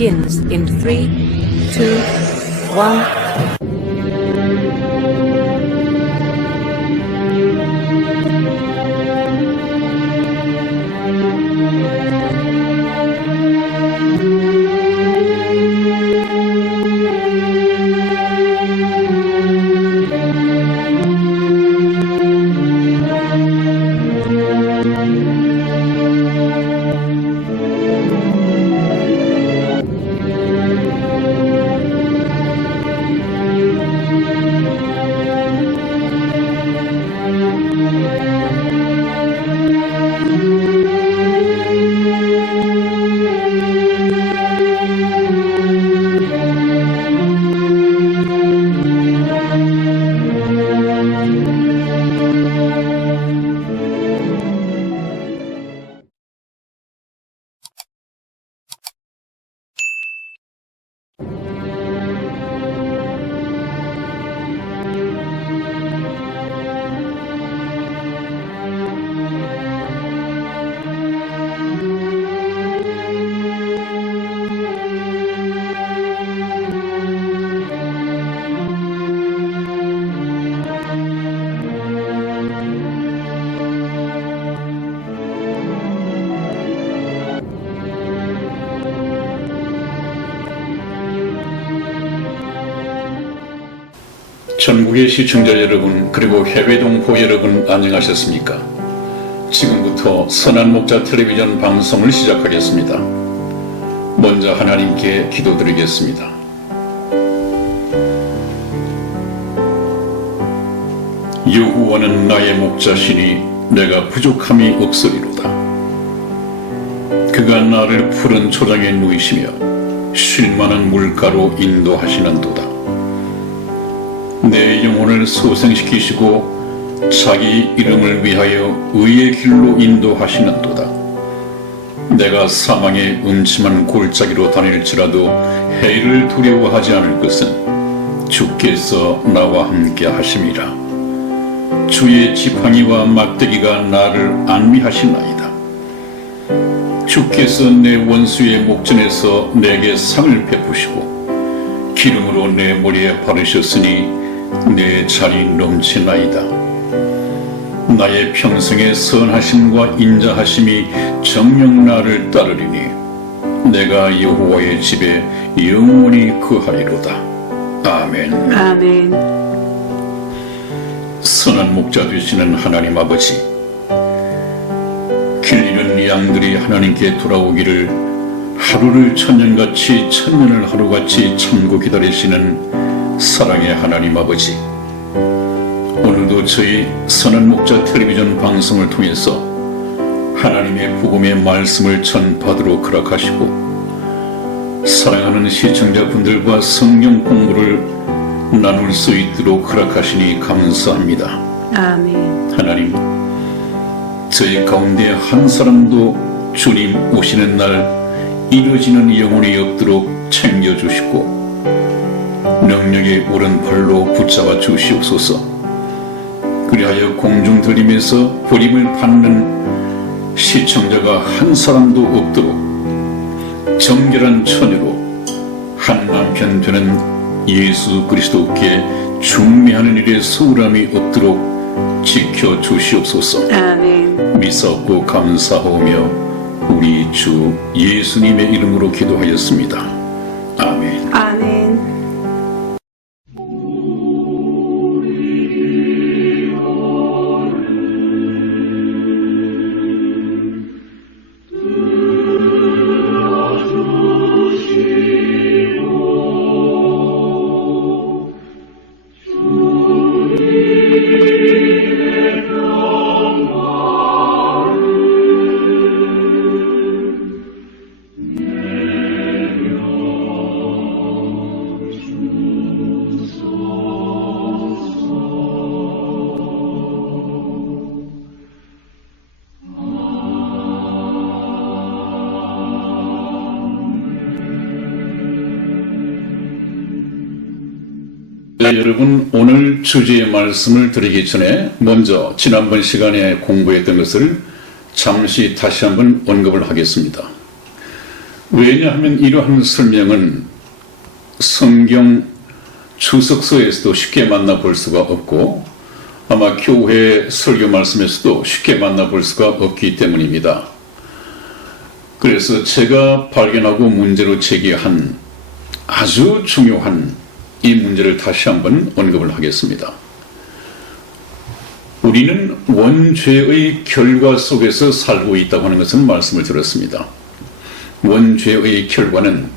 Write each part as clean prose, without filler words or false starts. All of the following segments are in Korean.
begins in 3, 2, 1. 전국의 시청자 여러분, 그리고 해외 동포 여러분, 안녕하셨습니까? 지금부터 선한 목자 텔레비전 방송을 시작하겠습니다. 먼저 하나님께 기도드리겠습니다. 여호와는 나의 목자시니 내가 부족함이 없으리로다. 그가 나를 푸른 초장에 누이시며 쉴만한 물가로 인도하시는도다. 내 영혼을 소생시키시고 자기 이름을 위하여 의의 길로 인도하시는도다. 내가 사망의 음침한 골짜기로 다닐지라도 해를 두려워하지 않을 것은 주께서 나와 함께 하심이라. 주의 지팡이와 막대기가 나를 안위하시나이다. 주께서 내 원수의 목전에서 내게 상을 베푸시고 기름으로 내 머리에 바르셨으니 내 자리 넘치나이다. 나의 평생의 선하심과 인자하심이 정녕 나를 따르리니 내가 여호와의 집에 영원히 거하리로다. 아멘. 아멘. 선한 목자 되시는 하나님 아버지, 길 잃은 양들이 하나님께 돌아오기를 하루를 천년같이 천년을 하루같이 참고 기다리시는 사랑의 하나님 아버지, 오늘도 저희 선한 목자 텔레비전 방송을 통해서 하나님의 복음의 말씀을 전파하도록 허락하시고 사랑하는 시청자분들과 성경 공부를 나눌 수 있도록 허락하시니 감사합니다. 아멘. 하나님, 저희 가운데 한 사람도 주님 오시는 날 이루어지는 영혼이 없도록 챙겨주시고 능력의 오른팔로 붙잡아 주시옵소서. 그리하여 공중 들림에서 버림을 받는 시청자가 한 사람도 없도록 정결한 처녀로 한 남편 되는 예수 그리스도께 중매하는 일에 소홀함이 없도록 지켜 주시옵소서. 아멘. 믿사옵고 감사하오며 우리 주 예수님의 이름으로 기도하였습니다. 아멘. 아멘. 네, 여러분, 오늘 주제의 말씀을 드리기 전에 먼저 지난번 시간에 공부했던 것을 잠시 다시 한번 언급을 하겠습니다. 왜냐하면 이러한 설명은 성경 주석서에서도 쉽게 만나볼 수가 없고 아마 교회 설교 말씀에서도 쉽게 만나볼 수가 없기 때문입니다. 그래서 제가 발견하고 문제로 제기한 아주 중요한 이 문제를 다시 한번 언급을 하겠습니다. 우리는 원죄의 결과 속에서 살고 있다고 하는 것은 말씀을 드렸습니다. 원죄의 결과는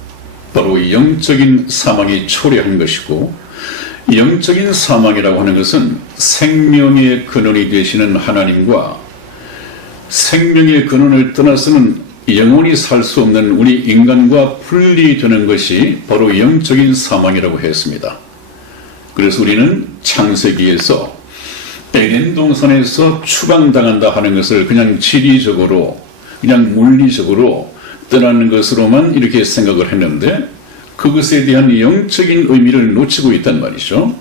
바로 영적인 사망이 초래한 것이고, 영적인 사망이라고 하는 것은 생명의 근원이 되시는 하나님과 생명의 근원을 떠나서는 영원히 살 수 없는 우리 인간과 분리되는 것이 바로 영적인 사망이라고 했습니다. 그래서 우리는 창세기에서 에덴 동산에서 추방당한다 하는 것을 그냥 지리적으로, 그냥 물리적으로 떠나는 것으로만 이렇게 생각을 했는데, 그것에 대한 영적인 의미를 놓치고 있단 말이죠.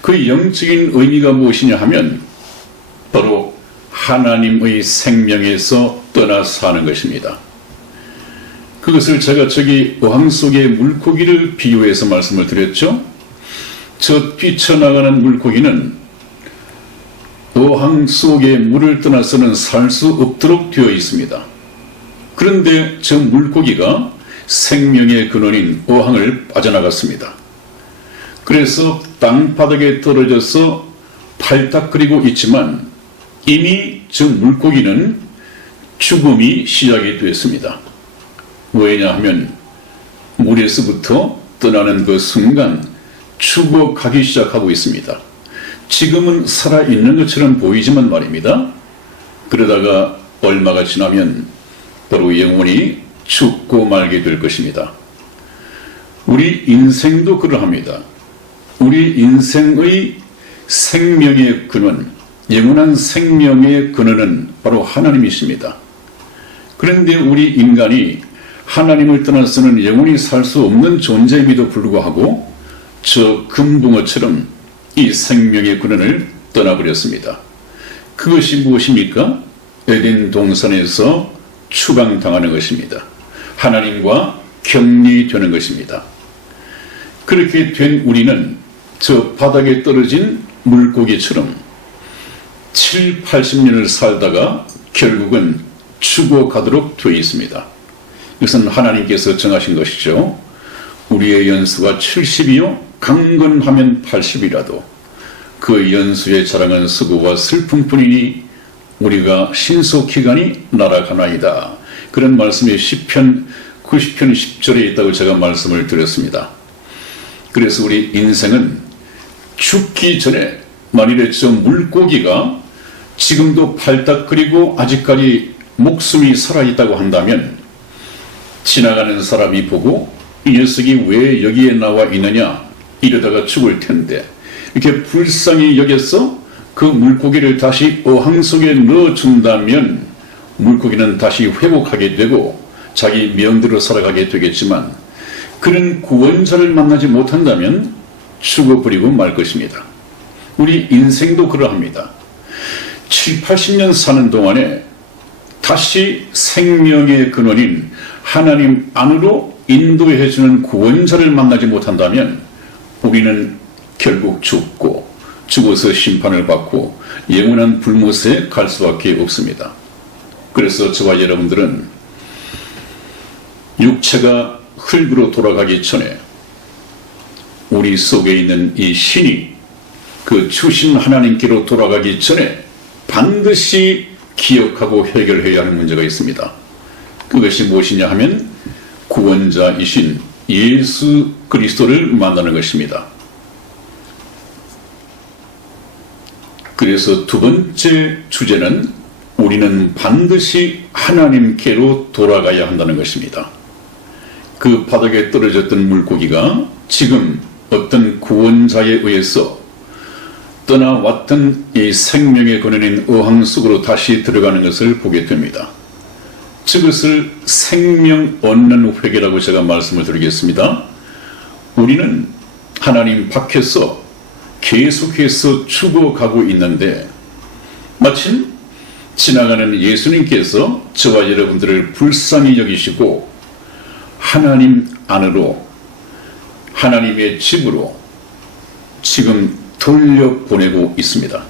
그 영적인 의미가 무엇이냐 하면 바로 하나님의 생명에서 떠나 사는 것입니다. 그것을 제가 저기 어항 속의 물고기를 비유해서 말씀을 드렸죠. 저 뛰쳐나가는 물고기는 어항 속의 물을 떠나서는 살 수 없도록 되어 있습니다. 그런데 저 물고기가 생명의 근원인 어항을 빠져나갔습니다. 그래서 땅바닥에 떨어져서 팔딱거리고 있지만 이미 저 물고기는 죽음이 시작이 되었습니다. 왜냐하면 물에서부터 떠나는 그 순간 죽어가기 시작하고 있습니다. 지금은 살아있는 것처럼 보이지만 말입니다. 그러다가 얼마가 지나면 바로 영원히 죽고 말게 될 것입니다. 우리 인생도 그러합니다. 우리 인생의 생명의 근원, 영원한 생명의 근원은 바로 하나님이십니다. 그런데 우리 인간이 하나님을 떠나서는 영원히 살 수 없는 존재임에도 불구하고 저 금붕어처럼 이 생명의 근원을 떠나버렸습니다. 그것이 무엇입니까? 에덴 동산에서 추방당하는 것입니다. 하나님과 격리되는 것입니다. 그렇게 된 우리는 저 바닥에 떨어진 물고기처럼 7, 80년을 살다가 결국은 죽어가도록 되어 있습니다. 이것은 하나님께서 정하신 것이죠. 우리의 연수가 70이요 강건하면 80이라도 그 연수의 자랑은 수고와 슬픔뿐이니 우리가 신속기간이 날아가나이다. 그런 말씀이 시편 90편 10절에 있다고 제가 말씀을 드렸습니다. 그래서 우리 인생은 죽기 전에 만일에 저 물고기가 지금도 팔딱거리고 아직까지 목숨이 살아있다고 한다면 지나가는 사람이 보고 이 녀석이 왜 여기에 나와 있느냐 이러다가 죽을 텐데 이렇게 불쌍히 여겨서 그 물고기를 다시 어항 속에 넣어준다면 물고기는 다시 회복하게 되고 자기 명대로 살아가게 되겠지만 그런 구원자를 만나지 못한다면 죽어버리고 말 것입니다. 우리 인생도 그러합니다. 7, 80년 사는 동안에 다시 생명의 근원인 하나님 안으로 인도해주는 구원자를 만나지 못한다면 우리는 결국 죽어서 심판을 받고 영원한 불못에 갈 수밖에 없습니다. 그래서 저와 여러분들은 육체가 흙으로 돌아가기 전에 우리 속에 있는 이 신이 그 주신 하나님께로 돌아가기 전에 반드시 기억하고 해결해야 하는 문제가 있습니다. 그것이 무엇이냐 하면 구원자이신 예수 그리스도를 만나는 것입니다. 그래서 두 번째 주제는 우리는 반드시 하나님께로 돌아가야 한다는 것입니다. 그 바닥에 떨어졌던 물고기가 지금 어떤 구원자에 의해서 떠나왔던 이 생명의 근원인 어항 속으로 다시 들어가는 것을 보게 됩니다. 그것을 생명 얻는 회개라고 제가 말씀을 드리겠습니다. 우리는 하나님 밖에서 계속해서 죽어가고 있는데 마침 지나가는 예수님께서 저와 여러분들을 불쌍히 여기시고 하나님 안으로, 하나님의 집으로 지금 돌려보내고 있습니다.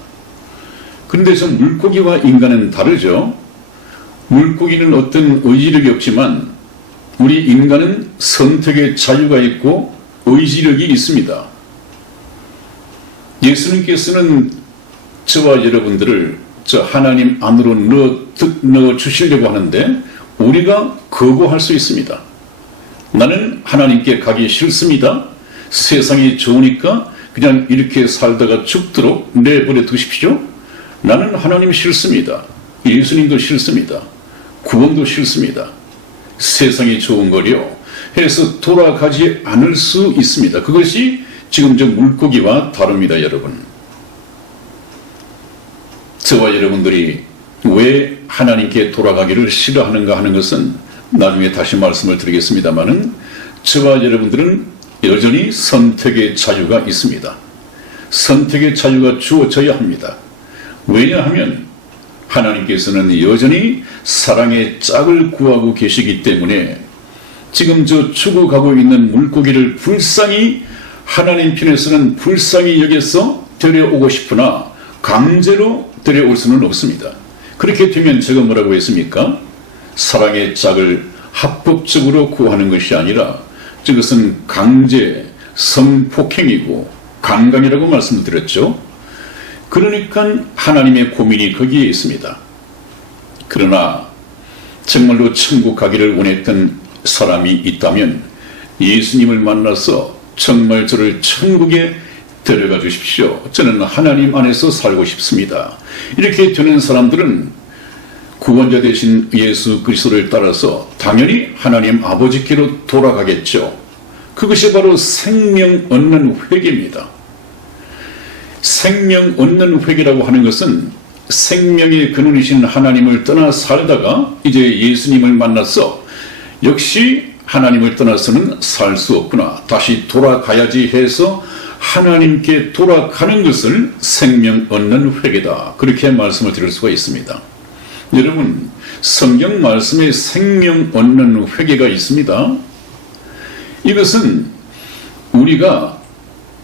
그런데 저 물고기와 인간은 다르죠. 물고기는 어떤 의지력이 없지만 우리 인간은 선택의 자유가 있고 의지력이 있습니다. 예수님께서는 저와 여러분들을 저 하나님 안으로 넣어 주시려고 하는데 우리가 거부할 수 있습니다. 나는 하나님께 가기 싫습니다. 세상이 좋으니까 그냥 이렇게 살다가 죽도록 내버려 두십시오. 나는 하나님 싫습니다. 예수님도 싫습니다. 구원도 싫습니다. 세상이 좋은 거려 해서 돌아가지 않을 수 있습니다. 그것이 지금 저 물고기와 다릅니다, 여러분. 저와 여러분들이 왜 하나님께 돌아가기를 싫어하는가 하는 것은 나중에 다시 말씀을 드리겠습니다만은 저와 여러분들은 여전히 선택의 자유가 있습니다. 선택의 자유가 주어져야 합니다. 왜냐하면 하나님께서는 여전히 사랑의 짝을 구하고 계시기 때문에 지금 저 죽어가고 있는 물고기를 불쌍히 하나님 편에서는 불쌍히 여겨서 데려오고 싶으나 강제로 데려올 수는 없습니다. 그렇게 되면 제가 뭐라고 했습니까? 사랑의 짝을 합법적으로 구하는 것이 아니라 이것은 강제, 성폭행이고 강간이라고 말씀드렸죠. 그러니까 하나님의 고민이 거기에 있습니다. 그러나 정말로 천국 가기를 원했던 사람이 있다면 예수님을 만나서 정말 저를 천국에 데려가 주십시오. 저는 하나님 안에서 살고 싶습니다. 이렇게 되는 사람들은 구원자 되신 예수 그리스도를 따라서 당연히 하나님 아버지께로 돌아가겠죠. 그것이 바로 생명 얻는 회개입니다. 생명 얻는 회개라고 하는 것은 생명의 근원이신 하나님을 떠나 살다가 이제 예수님을 만나서 역시 하나님을 떠나서는 살 수 없구나, 다시 돌아가야지 해서 하나님께 돌아가는 것을 생명 얻는 회개다, 그렇게 말씀을 드릴 수가 있습니다. 여러분, 성경 말씀에 생명 얻는 회개가 있습니다. 이것은 우리가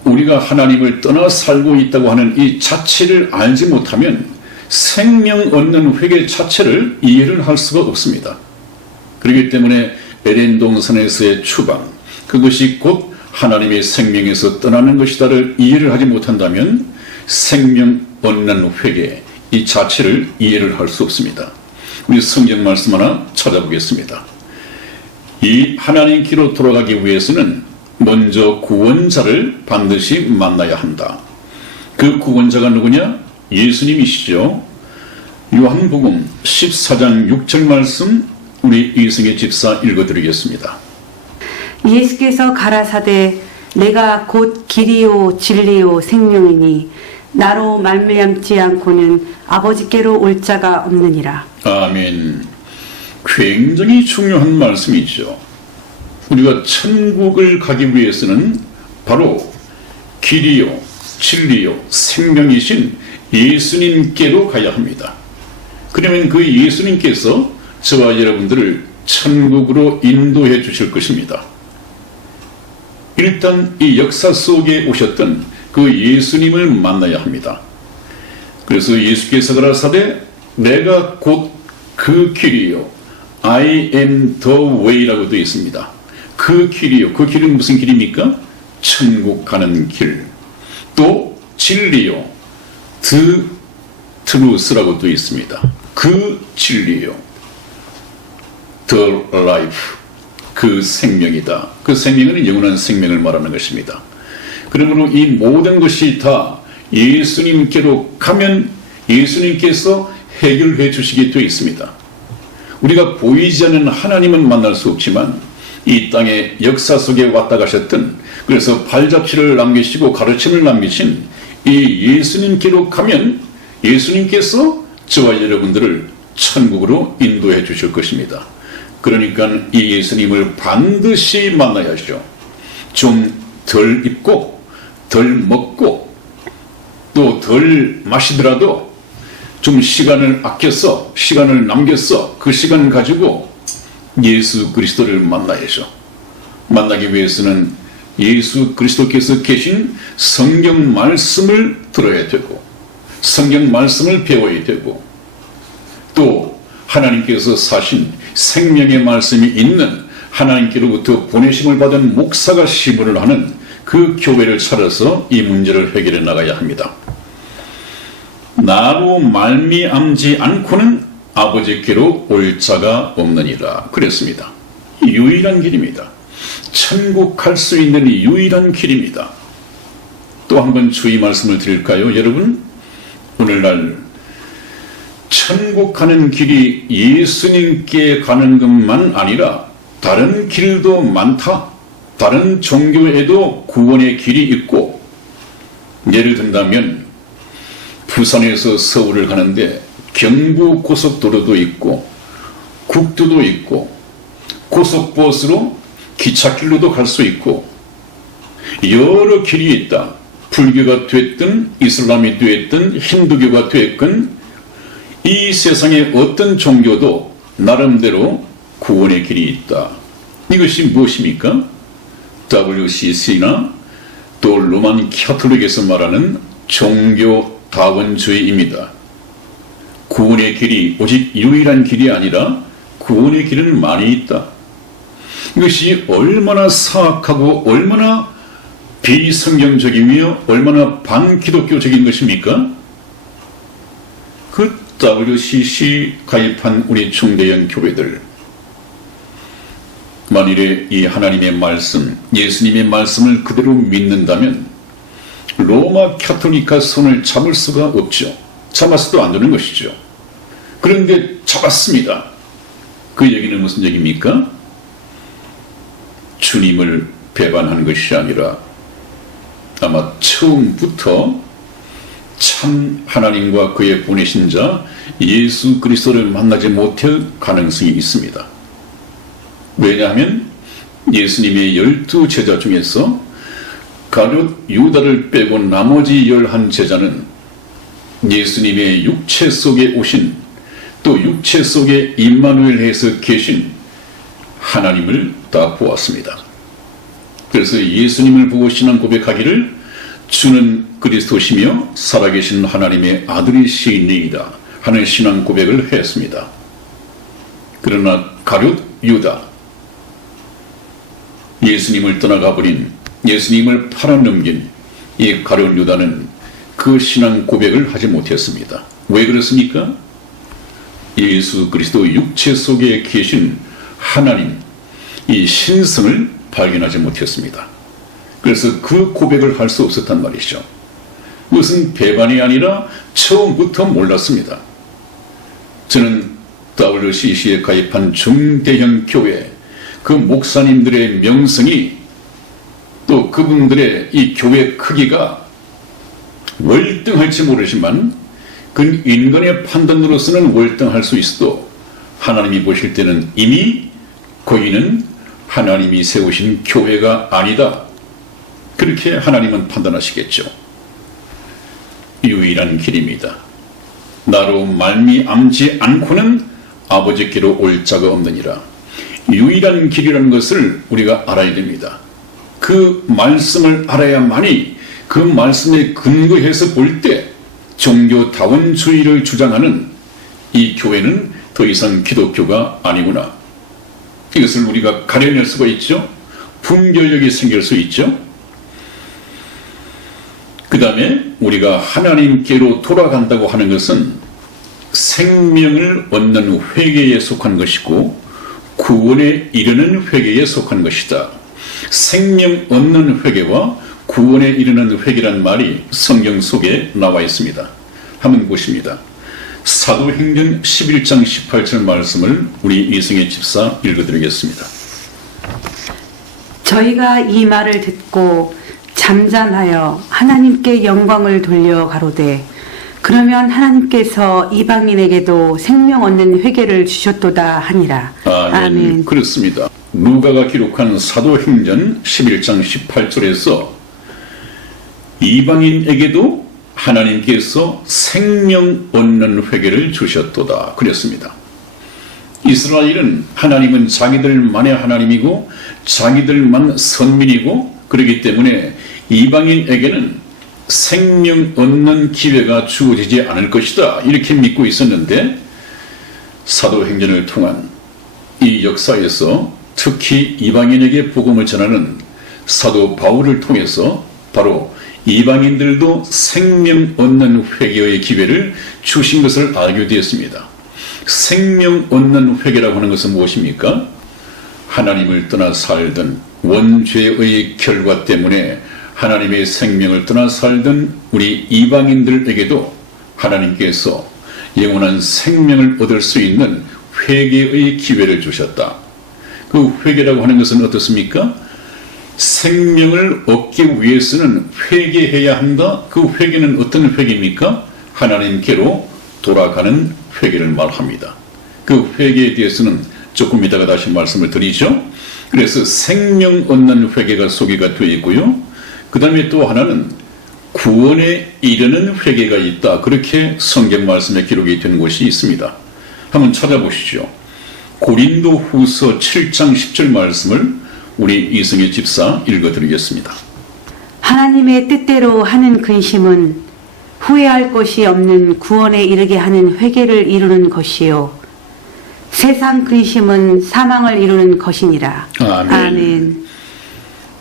하나님을 떠나 살고 있다고 하는 이 자체를 알지 못하면 생명 얻는 회개 자체를 이해를 할 수가 없습니다. 그렇기 때문에 에덴 동산에서의 추방, 그것이 곧 하나님의 생명에서 떠나는 것이다를 이해를 하지 못한다면 생명 얻는 회개 이 자체를 이해를 할 수 없습니다. 우리 성경 말씀 하나 찾아보겠습니다. 이 하나님께로 돌아가기 위해서는 먼저 구원자를 반드시 만나야 한다. 그 구원자가 누구냐? 예수님이시죠. 요한복음 14장 6절 말씀 우리 이승의 집사 읽어드리겠습니다. 예수께서 가라사대 내가 곧 길이요 진리요 생명이니 나로 말미암지 않고는 아버지께로 올 자가 없느니라. 아멘. 굉장히 중요한 말씀이죠. 우리가 천국을 가기 위해서는 바로 길이요 진리요 생명이신 예수님께로 가야 합니다. 그러면 그 예수님께서 저와 여러분들을 천국으로 인도해 주실 것입니다. 일단 이 역사 속에 오셨던 그 예수님을 만나야 합니다. 그래서 예수께서 가라사대 내가 곧 그 길이요 I am the way라고 되어 있습니다. 그 길이요. 그 길은 무슨 길입니까? 천국 가는 길. 또 진리요 the truth라고 되어 있습니다. 그 진리요 the life 그 생명이다. 그 생명은 영원한 생명을 말하는 것입니다. 그러므로 이 모든 것이 다 예수님께로 가면 예수님께서 해결해 주시게 되어 있습니다. 우리가 보이지 않는 하나님은 만날 수 없지만 이 땅의 역사 속에 왔다 가셨던, 그래서 발자취를 남기시고 가르침을 남기신 이 예수님께로 가면 예수님께서 저와 여러분들을 천국으로 인도해 주실 것입니다. 그러니까 이 예수님을 반드시 만나야죠. 좀 덜 입고 덜 먹고 또 덜 마시더라도 좀 시간을 아껴서 시간을 남겨서 그 시간을 가지고 예수 그리스도를 만나야죠. 만나기 위해서는 예수 그리스도께서 계신 성경 말씀을 들어야 되고 성경 말씀을 배워야 되고 또 하나님께서 사신 생명의 말씀이 있는 하나님께로부터 보내심을 받은 목사가 시무를 하는 그 교회를 찾아서 이 문제를 해결해 나가야 합니다. 나로 말미암지 않고는 아버지께로 올 자가 없느니라 그랬습니다. 유일한 길입니다. 천국 갈 수 있는 유일한 길입니다. 또 한 번 주의 말씀을 드릴까요? 여러분, 오늘날 천국 가는 길이 예수님께 가는 것만 아니라 다른 길도 많다. 다른 종교에도 구원의 길이 있고, 예를 든다면 부산에서 서울을 가는데 경부 고속도로도 있고 국도도 있고 고속버스로 기찻길로도 갈 수 있고 여러 길이 있다. 불교가 됐든 이슬람이 됐든 힌두교가 됐든 이 세상의 어떤 종교도 나름대로 구원의 길이 있다. 이것이 무엇입니까? WCC나 또 로만 캐톨릭에서 말하는 종교 다원주의입니다. 구원의 길이 오직 유일한 길이 아니라 구원의 길은 많이 있다. 이것이 얼마나 사악하고 얼마나 비성경적이며 얼마나 반기독교적인 것입니까? 그 WCC 가입한 우리 중대형 교회들, 만일에 이 하나님의 말씀, 예수님의 말씀을 그대로 믿는다면 로마 캐톨릭과 손을 잡을 수가 없죠. 잡았어도 안 되는 것이죠. 그런데 잡았습니다. 그 얘기는 무슨 얘기입니까? 주님을 배반한 것이 아니라 아마 처음부터 참 하나님과 그의 보내신 자 예수 그리스도를 만나지 못할 가능성이 있습니다. 왜냐하면 예수님의 12 제자 중에서 가룟 유다를 빼고 나머지 11 제자는 예수님의 육체 속에 오신 또 육체 속에 임마누엘에서 계신 하나님을 다 보았습니다. 그래서 예수님을 보고 신앙 고백하기를 주는 그리스도시며 살아계신 하나님의 아들이시니이다 하는 신앙 고백을 했습니다. 그러나 가룟 유다, 예수님을 떠나가버린, 예수님을 팔아넘긴 이 가룟 유다는 그 신앙 고백을 하지 못했습니다. 왜 그렇습니까? 예수 그리스도 육체 속에 계신 하나님, 이 신성을 발견하지 못했습니다. 그래서 그 고백을 할 수 없었단 말이죠. 무슨 배반이 아니라 처음부터 몰랐습니다. 저는 WCC에 가입한 중대형 교회, 그 목사님들의 명성이 또 그분들의 이 교회 크기가 월등할지 모르지만 그 인간의 판단으로서는 월등할 수 있어도 하나님이 보실 때는 이미 거기는 하나님이 세우신 교회가 아니다. 그렇게 하나님은 판단하시겠죠. 유일한 길입니다. 나로 말미암지 않고는 아버지께로 올 자가 없느니라. 유일한 길이라는 것을 우리가 알아야 됩니다. 그 말씀을 알아야만이 그 말씀에 근거해서 볼 때 종교다원주의를 주장하는 이 교회는 더 이상 기독교가 아니구나. 이것을 우리가 가려낼 수가 있죠. 분별력이 생길 수 있죠. 그 다음에 우리가 하나님께로 돌아간다고 하는 것은 생명을 얻는 회개에 속한 것이고 구원에 이르는 회개에 속한 것이다. 생명 얻는 회개와 구원에 이르는 회개란 말이 성경 속에 나와 있습니다. 한번 보십니다. 사도행전 11장 18절 말씀을 우리 이승혜 집사 읽어드리겠습니다. 저희가 이 말을 듣고 잠잠하여 하나님께 영광을 돌려 가로되 그러면 하나님께서 이방인에게도 생명 얻는 회개를 주셨도다 하니라. 아멘. 그렇습니다. 누가가 기록한 사도행전 11장 18절에서 이방인에게도 하나님께서 생명 얻는 회개를 주셨도다 그랬습니다. 이스라엘은 하나님은 자기들만의 하나님이고 자기들만 선민이고 그렇기 때문에 이방인에게는 생명 얻는 기회가 주어지지 않을 것이다 이렇게 믿고 있었는데 사도행전을 통한 이 역사에서 특히 이방인에게 복음을 전하는 사도 바울을 통해서 바로 이방인들도 생명 얻는 회개의 기회를 주신 것을 알게 되었습니다. 생명 얻는 회개라고 하는 것은 무엇입니까? 하나님을 떠나 살던 원죄의 결과 때문에 하나님의 생명을 떠나 살던 우리 이방인들에게도 하나님께서 영원한 생명을 얻을 수 있는 회개의 기회를 주셨다. 그 회개라고 하는 것은 어떻습니까? 생명을 얻기 위해서는 회개해야 한다. 그 회개는 어떤 회개입니까? 하나님께로 돌아가는 회개를 말합니다. 그 회개에 대해서는 조금 이따가 다시 말씀을 드리죠. 그래서 생명 얻는 회개가 소개가 되어 있고요. 그 다음에 또 하나는 구원에 이르는 회개가 있다. 그렇게 성경 말씀에 기록이 된 곳이 있습니다. 한번 찾아보시죠. 고린도 후서 7장 10절 말씀을 우리 이승희 집사 읽어드리겠습니다. 하나님의 뜻대로 하는 근심은 후회할 것이 없는 구원에 이르게 하는 회개를 이루는 것이요 세상 근심은 사망을 이루는 것이니라. 아멘. 아멘.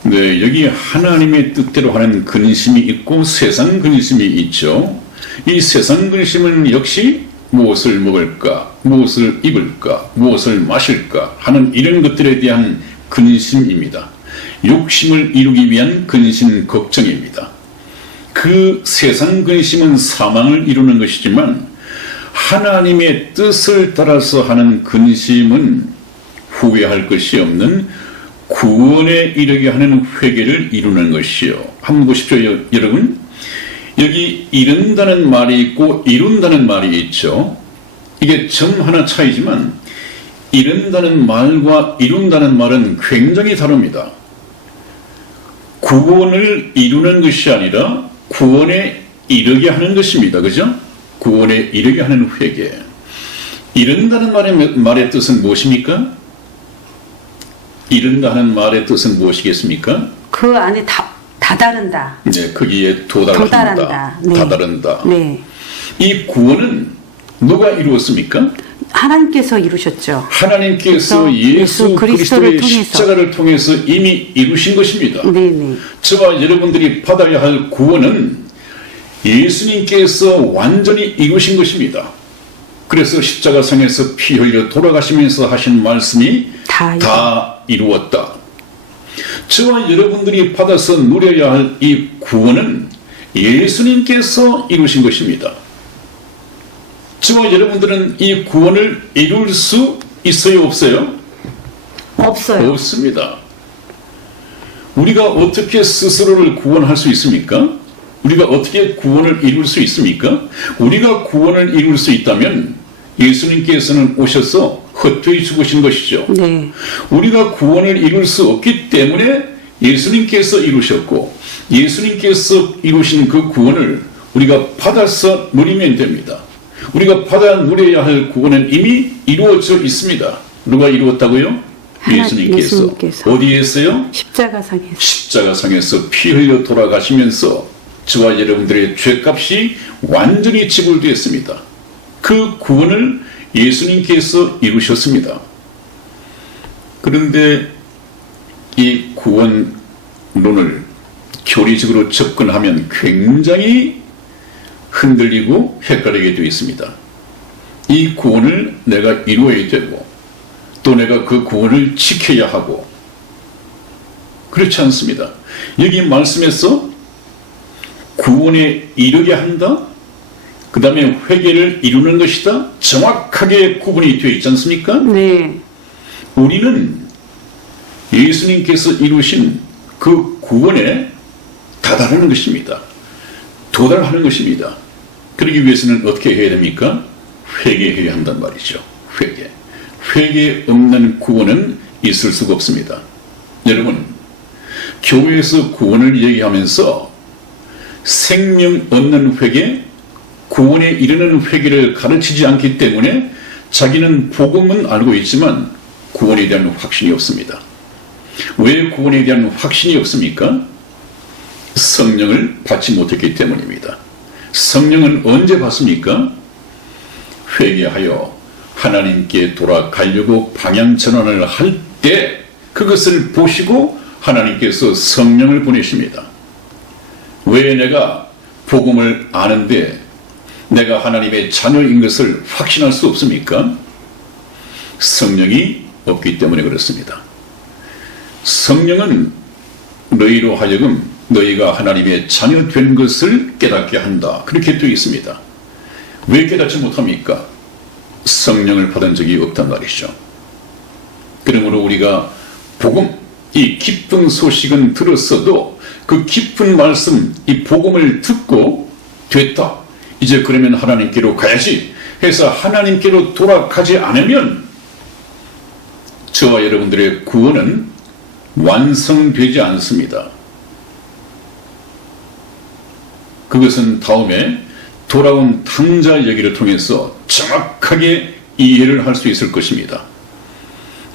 네, 여기 하나님의 뜻대로 하는 근심이 있고 세상 근심이 있죠. 이 세상 근심은 역시 무엇을 먹을까, 무엇을 입을까, 무엇을 마실까 하는 이런 것들에 대한 근심입니다. 욕심을 이루기 위한 근심, 걱정입니다. 그 세상 근심은 사망을 이루는 것이지만 하나님의 뜻을 따라서 하는 근심은 후회할 것이 없는 구원에 이르게 하는 회개를 이루는 것이요. 한번 보십시오, 여러분. 여기 이른다는 말이 있고 이룬다는 말이 있죠. 이게 점 하나 차이지만 이른다는 말과 이룬다는 말은 굉장히 다릅니다. 구원을 이루는 것이 아니라 구원에 이르게 하는 것입니다. 그죠? 구원에 이르게 하는 회개. 이른다는 말의 뜻은 무엇입니까? 이른다는 말의 뜻은 무엇이겠습니까? 그 안에 다다른다. 네, 거기에 도달한다. 네. 다다른다. 네. 이 구원은 누가 이루었습니까? 하나님께서 이루셨죠. 하나님께서 예수 그리스도의 십자가를 통해서 이미 이루신 것입니다. 네네. 저와 여러분들이 받아야 할 구원은 예수님께서 완전히 이루신 것입니다. 그래서 십자가상에서 피 흘려 돌아가시면서 하신 말씀이 다 이루었다. 저와 여러분들이 받아서 누려야 할 이 구원은 예수님께서 이루신 것입니다. 저와 여러분들은 이 구원을 이룰 수 있어요, 없어요? 없어요. 없습니다. 우리가 어떻게 스스로를 구원할 수 있습니까? 우리가 어떻게 구원을 이룰 수 있습니까? 우리가 구원을 이룰 수 있다면 예수님께서는 오셔서 헛되이 죽으신 것이죠. 네. 우리가 구원을 이룰 수 없기 때문에 예수님께서 이루셨고 예수님께서 이루신 그 구원을 우리가 받아서 누리면 됩니다. 우리가 받아 누려야 할 구원은 이미 이루어져 있습니다. 누가 이루었다고요? 예수님께서. 어디에서요? 십자가상에서. 십자가상에서 피 흘려 돌아가시면서 저와 여러분들의 죄값이 완전히 지불되었습니다. 그 구원을 예수님께서 이루셨습니다. 그런데 이 구원론을 교리적으로 접근하면 굉장히 흔들리고 헷갈리게 되어 있습니다. 이 구원을 내가 이루어야 되고 또 내가 그 구원을 지켜야 하고 그렇지 않습니다. 여기 말씀에서 구원에 이르게 한다. 그 다음에 회개를 이루는 것이다. 정확하게 구분이 되어 있지 않습니까? 네. 우리는 예수님께서 이루신 그 구원에 다다르는 것입니다. 도달하는 것입니다. 그러기 위해서는 어떻게 해야 됩니까? 회개해야 한단 말이죠. 회개. 회개 없는 구원은 있을 수가 없습니다. 여러분, 교회에서 구원을 얘기하면서 생명 얻는 회개, 구원에 이르는 회개를 가르치지 않기 때문에 자기는 복음은 알고 있지만 구원에 대한 확신이 없습니다. 왜 구원에 대한 확신이 없습니까? 성령을 받지 못했기 때문입니다. 성령은 언제 받습니까? 회개하여 하나님께 돌아가려고 방향 전환을 할 때 그것을 보시고 하나님께서 성령을 보내십니다. 왜 내가 복음을 아는데 내가 하나님의 자녀인 것을 확신할 수 없습니까? 성령이 없기 때문에 그렇습니다. 성령은 너희로 하여금 너희가 하나님의 자녀 된 것을 깨닫게 한다. 그렇게 되어 있습니다. 왜 깨닫지 못합니까? 성령을 받은 적이 없단 말이죠. 그러므로 우리가 복음, 이 기쁜 소식은 들었어도 그 기쁜 말씀, 이 복음을 듣고 됐다. 이제 그러면 하나님께로 가야지 해서 하나님께로 돌아가지 않으면 저와 여러분들의 구원은 완성되지 않습니다. 그것은 다음에 돌아온 탕자 얘기를 통해서 정확하게 이해를 할 수 있을 것입니다.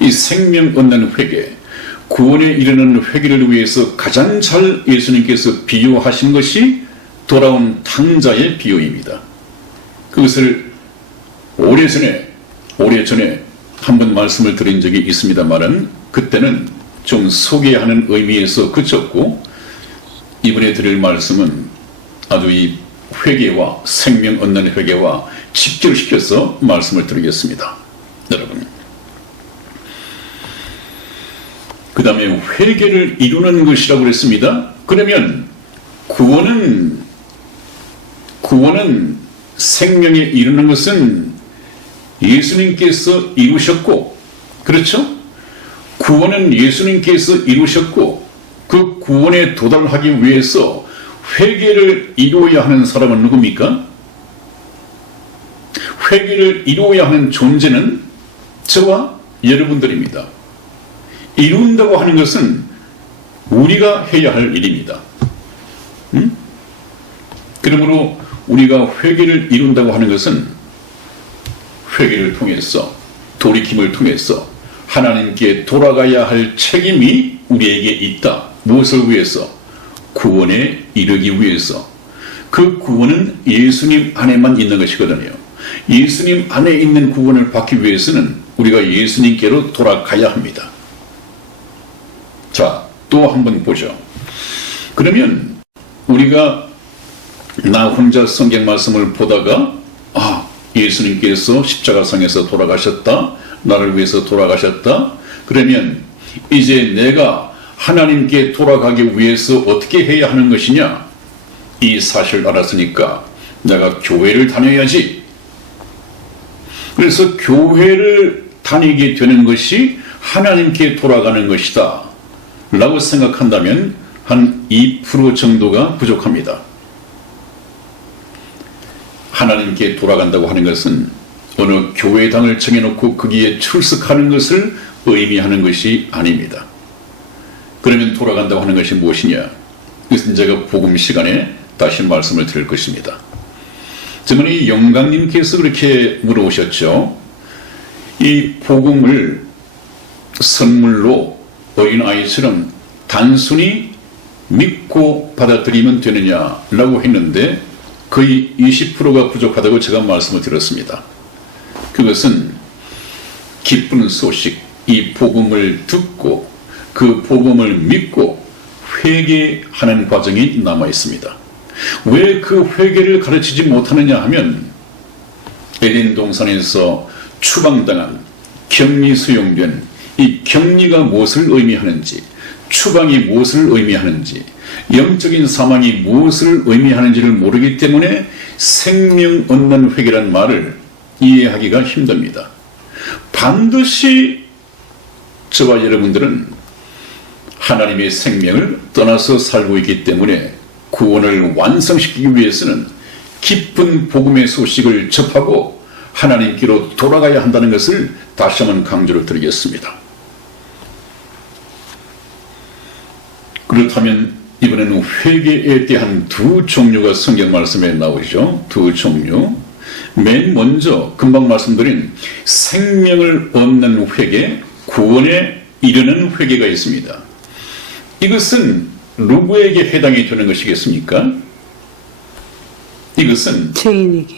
이 생명 얻는 회개, 구원에 이르는 회개를 위해서 가장 잘 예수님께서 비유하신 것이 돌아온 탕자의 비유입니다. 그것을 오래전에 한번 말씀을 드린 적이 있습니다만은 그때는 좀 소개하는 의미에서 그쳤고, 이번에 드릴 말씀은 아주 이 회개와 생명 얻는 회개와 직결시켜서 말씀을 드리겠습니다. 여러분, 그 다음에 회개를 이루는 것이라고 그랬습니다. 그러면 구원은 생명에 이르는 것은 예수님께서 이루셨고, 그렇죠? 구원은 예수님께서 이루셨고, 그 구원에 도달하기 위해서 회개를 이루어야 하는 사람은 누굽니까? 회개를 이루어야 하는 존재는 저와 여러분들입니다. 이룬다고 하는 것은 우리가 해야 할 일입니다. 그러므로 우리가 회개를 이룬다고 하는 것은 회개를 통해서, 돌이킴을 통해서 하나님께 돌아가야 할 책임이 우리에게 있다. 무엇을 위해서? 구원에 이르기 위해서. 그 구원은 예수님 안에만 있는 것이거든요. 예수님 안에 있는 구원을 받기 위해서는 우리가 예수님께로 돌아가야 합니다. 자, 또 한번 보죠. 그러면 우리가 나 혼자 성경 말씀을 보다가 예수님께서 십자가상에서 돌아가셨다. 나를 위해서 돌아가셨다. 그러면 이제 내가 하나님께 돌아가기 위해서 어떻게 해야 하는 것이냐? 이 사실을 알았으니까 내가 교회를 다녀야지. 그래서 교회를 다니게 되는 것이 하나님께 돌아가는 것이다 라고 생각한다면 한 2% 정도가 부족합니다. 하나님께 돌아간다고 하는 것은 어느 교회당을 정해놓고 거기에 출석하는 것을 의미하는 것이 아닙니다. 그러면 돌아간다고 하는 것이 무엇이냐? 이것은 제가 복음 시간에 다시 말씀을 드릴 것입니다. 저번에 영광님께서 그렇게 물어보셨죠. 이 복음을 선물로 어린아이처럼 단순히 믿고 받아들이면 되느냐라고 했는데 거의 20%가 부족하다고 제가 말씀을 드렸습니다. 그것은 기쁜 소식, 이 복음을 듣고 그 복음을 믿고 회개하는 과정이 남아 있습니다. 왜 그 회개를 가르치지 못하느냐 하면 에덴 동산에서 추방당한, 격리 수용된 이 격리가 무엇을 의미하는지, 추방이 무엇을 의미하는지, 영적인 사망이 무엇을 의미하는지를 모르기 때문에 생명 얻는 회개란 말을 이해하기가 힘듭니다. 반드시 저와 여러분들은 하나님의 생명을 떠나서 살고 있기 때문에 구원을 완성시키기 위해서는 기쁜 복음의 소식을 접하고 하나님께로 돌아가야 한다는 것을 다시 한번 강조를 드리겠습니다. 그렇다면 이번에는 회개에 대한 두 종류가 성경 말씀에 나오죠. 두 종류. 맨 먼저 금방 말씀드린 생명을 얻는 회개, 구원에 이르는 회개가 있습니다. 이것은 누구에게 해당이 되는 것이겠습니까? 이것은 죄인에게.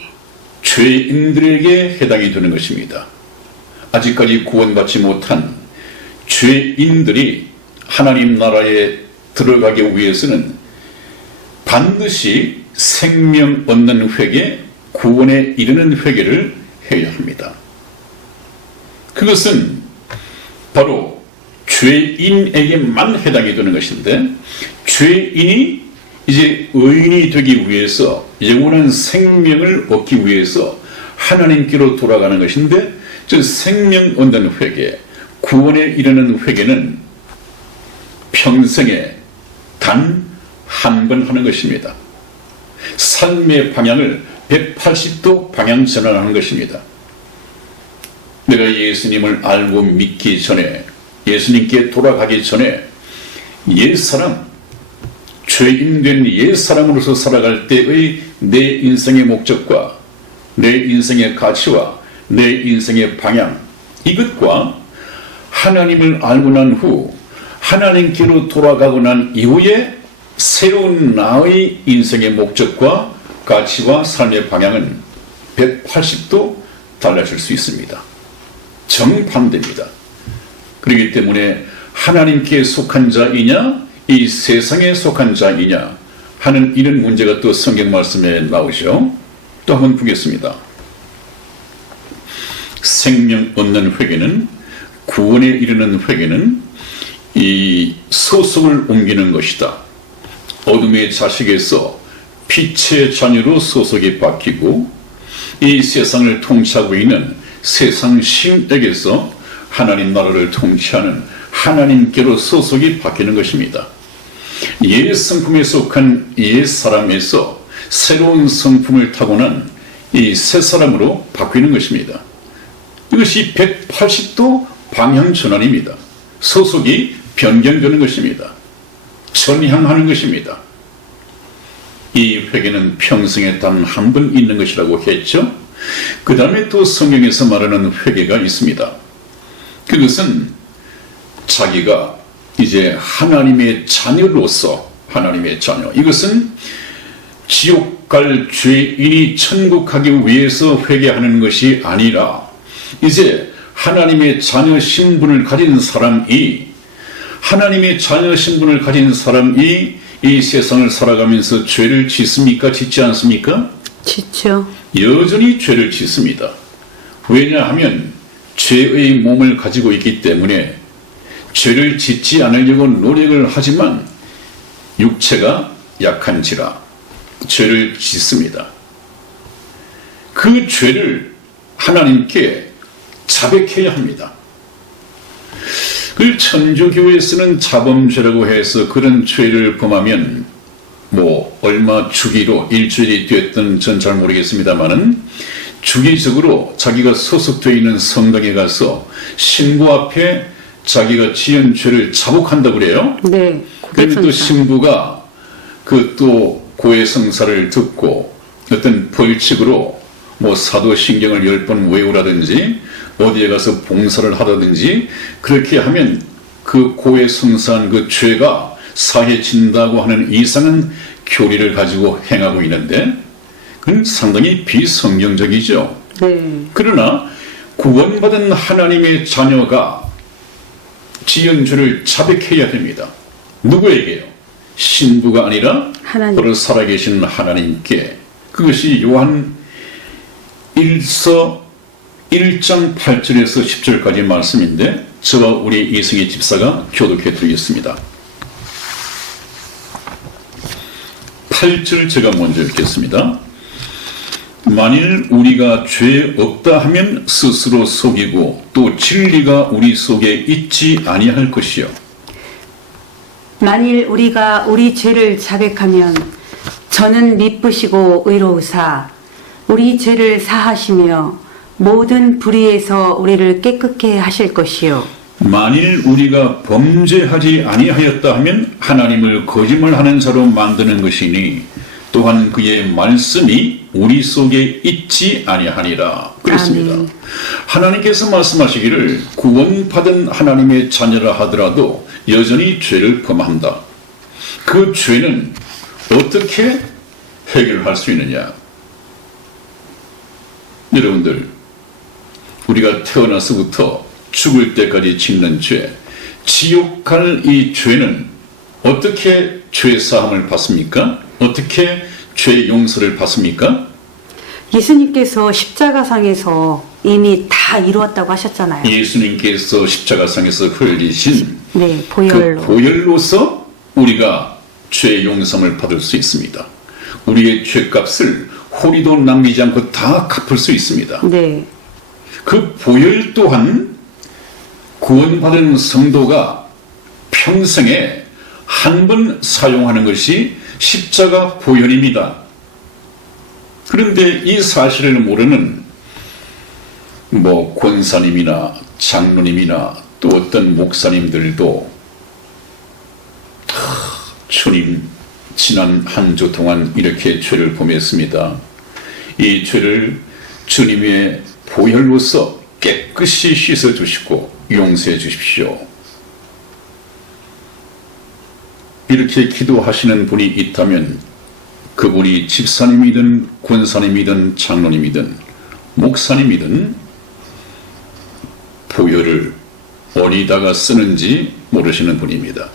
죄인들에게 해당이 되는 것입니다. 아직까지 구원받지 못한 죄인들이 하나님 나라에 들어가기 위해서는 반드시 생명 얻는 회개, 구원에 이르는 회개를 해야 합니다. 그것은 바로 죄인에게만 해당이 되는 것인데, 죄인이 이제 의인이 되기 위해서, 영원한 생명을 얻기 위해서 하나님께로 돌아가는 것인데, 저 생명 얻는 회개, 구원에 이르는 회개는 평생에 단 한 번 하는 것입니다. 삶의 방향을 180도 방향 전환하는 것입니다. 내가 예수님을 알고 믿기 전에, 예수님께 돌아가기 전에 옛사람, 죄인된 옛사람으로서 살아갈 때의 내 인생의 목적과 내 인생의 가치와 내 인생의 방향, 이것과 하나님을 알고 난 후 하나님께로 돌아가고 난 이후에 새로운 나의 인생의 목적과 가치와 삶의 방향은 180도 달라질 수 있습니다. 정반대입니다. 그렇기 때문에 하나님께 속한 자이냐, 이 세상에 속한 자이냐 하는 이런 문제가 또 성경 말씀에 나오죠. 또 한번 보겠습니다. 생명 얻는 회개는, 구원에 이르는 회개는 이 소속을 옮기는 것이다. 어둠의 자식에서 빛의 자녀로 소속이 바뀌고, 이 세상을 통치하고 있는 세상 신에게서 하나님 나라를 통치하는 하나님께로 소속이 바뀌는 것입니다. 옛 성품에 속한 옛 사람에서 새로운 성품을 타고난 이 새 사람으로 바뀌는 것입니다. 이것이 180도 방향 전환입니다. 소속이 변경되는 것입니다. 전향하는 것입니다. 이 회개는 평생에 단 한 번 있는 것이라고 했죠. 그 다음에 또 성경에서 말하는 회개가 있습니다. 그것은 자기가 이제 하나님의 자녀로서, 하나님의 자녀, 이것은 지옥 갈 죄인이 천국 가기 위해서 회개하는 것이 아니라, 이제 하나님의 자녀 신분을 가진 사람이, 하나님의 자녀 신분을 가진 사람이 이 세상을 살아가면서 죄를 짓습니까? 짓지 않습니까? 짓죠. 여전히 죄를 짓습니다. 왜냐하면 죄의 몸을 가지고 있기 때문에 죄를 짓지 않으려고 노력을 하지만 육체가 약한지라 죄를 짓습니다. 그 죄를 하나님께 자백해야 합니다. 그 천주교에서는 자범죄라고 해서 그런 죄를 범하면 얼마 주기로 일주일이 됐든 전 잘 모르겠습니다만은 주기적으로 자기가 소속되어 있는 성당에 가서 신부 앞에 자기가 지은 죄를 자복한다고 그래요. 네. 그러면 또 신부가 그 또 고해성사를 듣고 어떤 벌칙으로 사도신경을 10번 외우라든지 어디에 가서 봉사를 하다든지 그렇게 하면 그 고해성사한 그 죄가 사해진다고 하는 이상한 교리를 가지고 행하고 있는데 그건 상당히 비성경적이죠. 네. 그러나 구원받은 하나님의 자녀가 지은 죄를 자백해야 됩니다. 누구에게요? 신부가 아니라 하나님. 바로 살아계신 하나님께. 그것이 요한 1서 1장 8절에서 10절까지 말씀인데 저와 우리 이승희 집사가 교독해 드리겠습니다. 8절 제가 먼저 읽겠습니다. 만일 우리가 죄 없다 하면 스스로 속이고 또 진리가 우리 속에 있지 아니할 것이요. 만일 우리가 우리 죄를 자백하면 저는 미쁘시고 의로우사 우리 죄를 사하시며 모든 불의에서 우리를 깨끗게 하실 것이요. 만일 우리가 범죄하지 아니하였다 하면 하나님을 거짓말하는 자로 만드는 것이니 또한 그의 말씀이 우리 속에 있지 아니하니라 그랬습니다. 아멘. 하나님께서 말씀하시기를 구원받은 하나님의 자녀라 하더라도 여전히 죄를 범한다. 그 죄는 어떻게 해결할 수 있느냐? 여러분들, 우리가 태어나서부터 죽을 때까지 짓는 죄, 지옥 갈 이 죄는 어떻게 죄 사함을 받습니까? 어떻게 죄 용서를 받습니까? 예수님께서 십자가상에서 이미 다 이루었다고 하셨잖아요. 예수님께서 십자가상에서 흘리신 네, 그 보혈로. 보혈로서 우리가 죄 용서를 받을 수 있습니다. 우리의 죄값을 호리도 남기지 않고 다 갚을 수 있습니다. 네, 그 보혈 또한 구원받은 성도가 평생에 한 번 사용하는 것이 십자가 보혈입니다. 그런데 이 사실을 모르는 권사님이나 장로님이나 또 어떤 목사님들도 주님, 지난 한 주 동안 이렇게 죄를 범했습니다. 이 죄를 주님의 보혈로서 깨끗이 씻어주시고 용서해 주십시오. 이렇게 기도하시는 분이 있다면 그분이 집사님이든 권사님이든 장로님이든 목사님이든 보혈을 어디다가 쓰는지 모르시는 분입니다.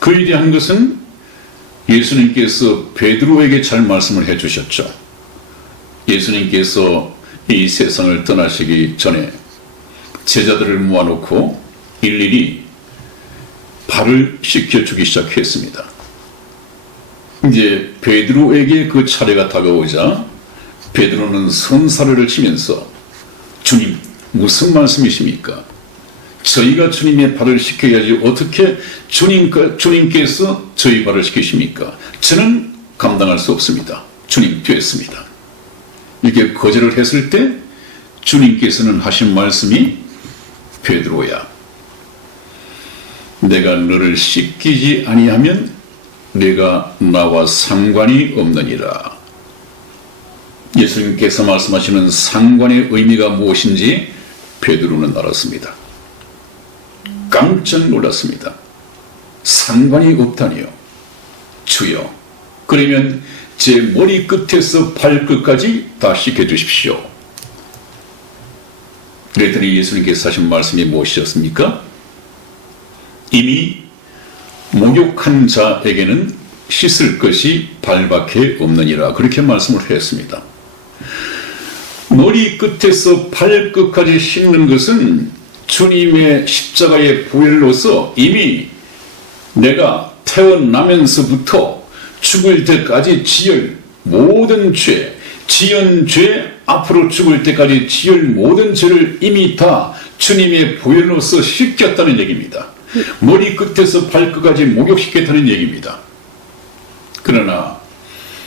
그에 대한 것은 예수님께서 베드로에게 잘 말씀을 해주셨죠. 예수님께서 이 세상을 떠나시기 전에 제자들을 모아놓고 일일이 발을 씻겨주기 시작했습니다. 이제 베드로에게 그 차례가 다가오자 베드로는 손사래를 치면서 주님, 무슨 말씀이십니까? 저희가 주님의 발을 씻겨야지 어떻게 주님께서 저희 발을 씻기십니까? 저는 감당할 수 없습니다. 주님 됐습니다. 이렇게 거절을 했을 때 주님께서는 하신 말씀이 베드로야, 내가 너를 씻기지 아니하면 내가 나와 상관이 없느니라. 예수님께서 말씀하시는 상관의 의미가 무엇인지 베드로는 알았습니다. 깜짝 놀랐습니다. 상관이 없다니요. 주여, 그러면 제 머리 끝에서 발끝까지 다 씻겨주십시오. 그랬더니 예수님께서 하신 말씀이 무엇이었습니까? 이미 목욕한 자에게는 씻을 것이 발밖에 없느니라. 그렇게 말씀을 했습니다. 머리 끝에서 발끝까지 씻는 것은 주님의 십자가의 보혈로서 이미 내가 태어나면서부터 죽을 때까지 지을 모든 죄, 지은 죄, 앞으로 죽을 때까지 지을 모든 죄를 이미 다 주님의 보혈로서 씻겼다는 얘기입니다. 머리 끝에서 발끝까지 목욕시켰다는 얘기입니다. 그러나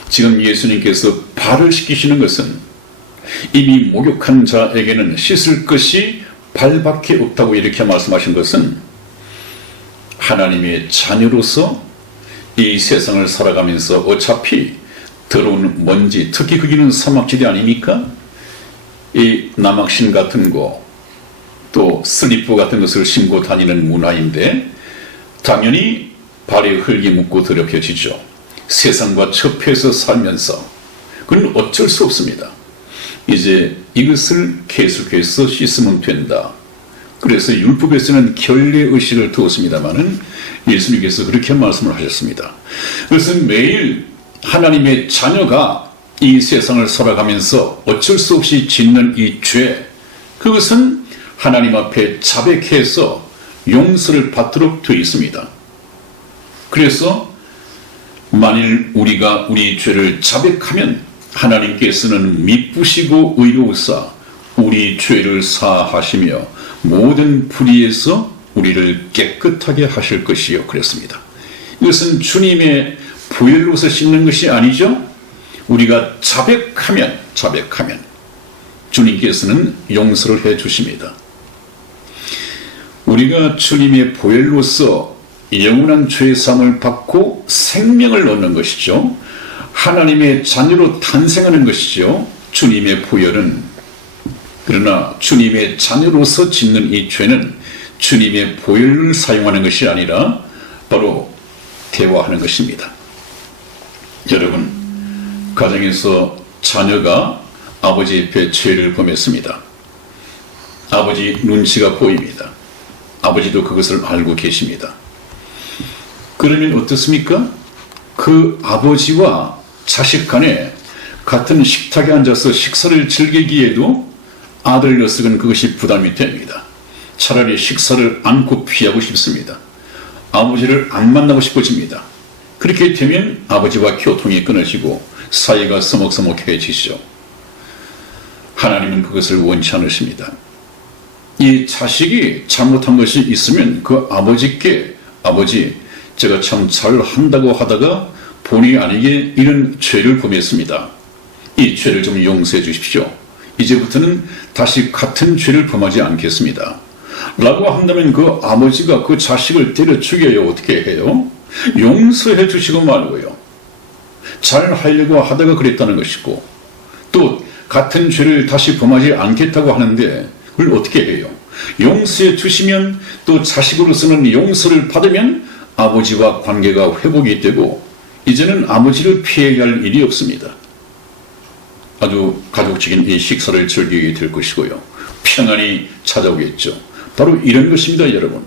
지금 예수님께서 발을 씻기시는 것은 이미 목욕한 자에게는 씻을 것이 발밖에 없다고 이렇게 말씀하신 것은 하나님의 자녀로서 이 세상을 살아가면서 어차피 더러운 먼지, 특히 거기는 사막지대 아닙니까? 이 남학신 같은 거, 또 슬리퍼 같은 것을 신고 다니는 문화인데 당연히 발에 흙이 묻고 더럽혀지죠. 세상과 첩해서 살면서 그건 어쩔 수 없습니다. 이제 이것을 계속해서 씻으면 된다. 그래서 율법에서는 결례의식을 두었습니다마는 예수님께서 그렇게 말씀을 하셨습니다. 그것은 매일 하나님의 자녀가 이 세상을 살아가면서 어쩔 수 없이 짓는 이 죄, 그것은 하나님 앞에 자백해서 용서를 받도록 되어 있습니다. 그래서 만일 우리가 우리 죄를 자백하면 하나님께서는 미쁘시고 의로우사 우리 죄를 사하시며 모든 불의에서 우리를 깨끗하게 하실 것이요 그랬습니다. 이것은 주님의 보혈로서 씻는 것이 아니죠. 우리가 자백하면 주님께서는 용서를 해 주십니다. 우리가 주님의 보혈로서 영원한 죄사함을 받고 생명을 얻는 것이죠. 하나님의 자녀로 탄생하는 것이죠. 주님의 보혈은. 그러나 주님의 자녀로서 짓는 이 죄는 주님의 보혈을 사용하는 것이 아니라 바로 대화하는 것입니다. 여러분, 가정에서 자녀가 아버지 앞에 죄를 범했습니다. 아버지 눈치가 보입니다. 아버지도 그것을 알고 계십니다. 그러면 어떻습니까? 그 아버지와 자식 간에 같은 식탁에 앉아서 식사를 즐기기에도 아들 녀석은 그것이 부담이 됩니다. 차라리 식사를 않고 피하고 싶습니다. 아버지를 안 만나고 싶어집니다. 그렇게 되면 아버지와 교통이 끊어지고 사이가 서먹서먹해지죠. 하나님은 그것을 원치 않으십니다. 이 자식이 잘못한 것이 있으면 그 아버지께 아버지, 제가 참 잘한다고 하다가 본의 아니게 이런 죄를 범했습니다. 이 죄를 좀 용서해 주십시오. 이제부터는 다시 같은 죄를 범하지 않겠습니다. 라고 한다면 그 아버지가 그 자식을 때려 죽여요. 어떻게 해요? 용서해 주시고 말고요. 잘 하려고 하다가 그랬다는 것이고, 또 같은 죄를 다시 범하지 않겠다고 하는데 그걸 어떻게 해요? 용서해 주시면 또 자식으로서는 용서를 받으면 아버지와 관계가 회복이 되고 이제는 아버지를 피해야 할 일이 없습니다. 아주 가족적인 이 식사를 즐기게 될 것이고요. 평안이 찾아오겠죠. 바로 이런 것입니다, 여러분.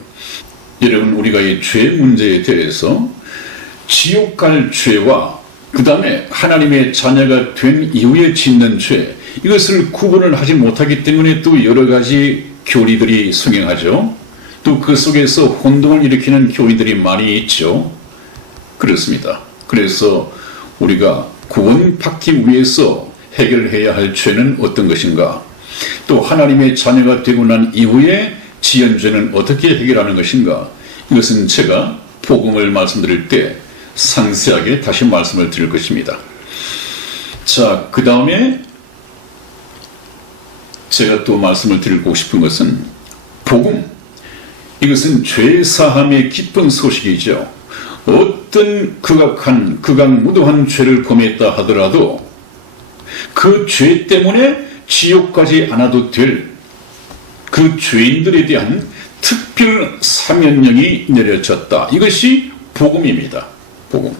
여러분, 우리가 이 죄 문제에 대해서 지옥 갈 죄와 그 다음에 하나님의 자녀가 된 이후에 짓는 죄, 이것을 구분을 하지 못하기 때문에 또 여러 가지 교리들이 성행하죠. 또 그 속에서 혼동을 일으키는 교리들이 많이 있죠. 그렇습니다. 그래서 우리가 구원받기 위해서 해결해야 할 죄는 어떤 것인가? 또 하나님의 자녀가 되고 난 이후에 지은 죄는 어떻게 해결하는 것인가? 이것은 제가 복음을 말씀드릴 때 상세하게 다시 말씀을 드릴 것입니다. 자, 그 다음에 제가 또 말씀을 드리고 싶은 것은 복음. 이것은 죄사함의 기쁜 소식이죠. 어떤 극악무도한 죄를 범했다 하더라도 그 죄 때문에 지옥 가지 않아도 될 그 죄인들에 대한 특별 사면령이 내려졌다. 이것이 복음입니다. 복음.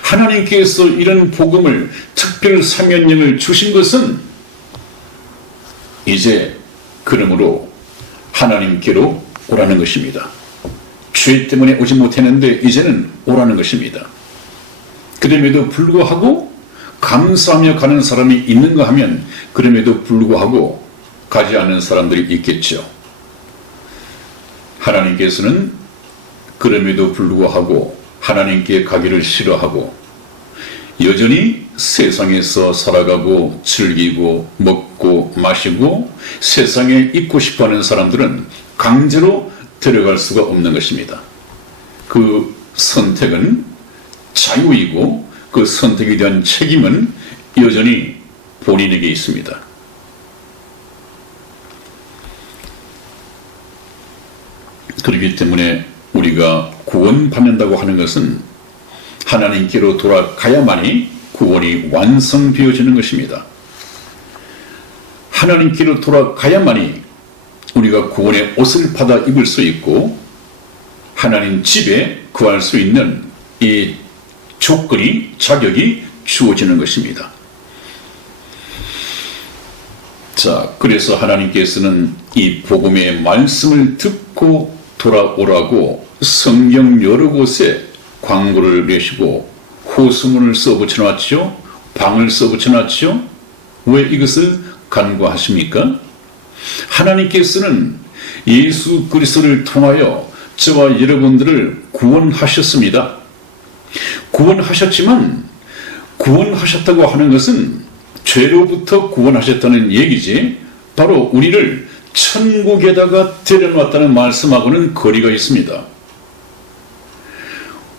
하나님께서 이런 복음을, 특별 사면령을 주신 것은 이제 그러므로 하나님께로 오라는 것입니다. 죄 때문에 오지 못했는데 이제는 오라는 것입니다. 그럼에도 불구하고 감사하며 가는 사람이 있는가 하면 그럼에도 불구하고 가지 않는 사람들이 있겠죠. 하나님께서는 그럼에도 불구하고 하나님께 가기를 싫어하고 여전히 세상에서 살아가고 즐기고 먹고 마시고 세상에 있고 싶어하는 사람들은 강제로 데려갈 수가 없는 것입니다. 그 선택은 자유이고 그 선택에 대한 책임은 여전히 본인에게 있습니다. 그렇기 때문에 우리가 구원받는다고 하는 것은 하나님께로 돌아가야만이 구원이 완성되어지는 것입니다. 하나님께로 돌아가야만이 우리가 구원의 옷을 받아 입을 수 있고 하나님 집에 거할 수 있는 이 조건이, 자격이 주어지는 것입니다. 자, 그래서 하나님께서는 이 복음의 말씀을 듣고 돌아오라고 성경 여러 곳에 광고를 내시고 호수문을 써붙여놨죠. 방을 써붙여놨죠. 왜 이것을 간과하십니까? 하나님께서는 예수 그리스도를 통하여 저와 여러분들을 구원하셨습니다. 구원하셨지만 구원하셨다고 하는 것은 죄로부터 구원하셨다는 얘기지 바로 우리를 천국에다가 데려놨다는 말씀하고는 거리가 있습니다.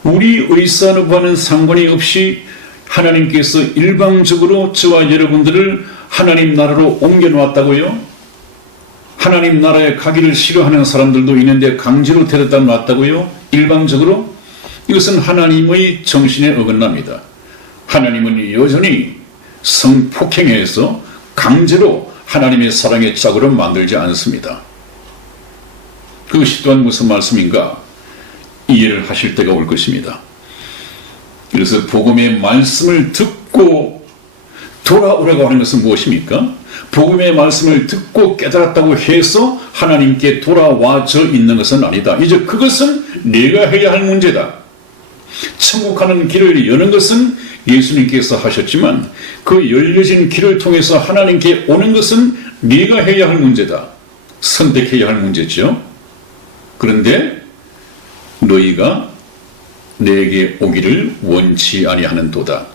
우리 의사노바는 상관이 없이 하나님께서 일방적으로 저와 여러분들을 하나님 나라로 옮겨놓았다고요? 하나님 나라에 가기를 싫어하는 사람들도 있는데 강제로 데려다 놨다고요? 일방적으로? 이것은 하나님의 정신에 어긋납니다. 하나님은 여전히 성폭행해서 강제로 하나님의 사랑의 짝으로 만들지 않습니다. 그것이 또한 무슨 말씀인가? 이해를 하실 때가 올 것입니다. 그래서 복음의 말씀을 듣고 돌아오라고 하는 것은 무엇입니까? 복음의 말씀을 듣고 깨달았다고 해서 하나님께 돌아와져 있는 것은 아니다. 이제 그것은 내가 해야 할 문제다. 천국 가는 길을 여는 것은 예수님께서 하셨지만 그 열려진 길을 통해서 하나님께 오는 것은 네가 해야 할 문제다. 선택해야 할 문제죠. 그런데 너희가 내게 오기를 원치 아니하는 도다.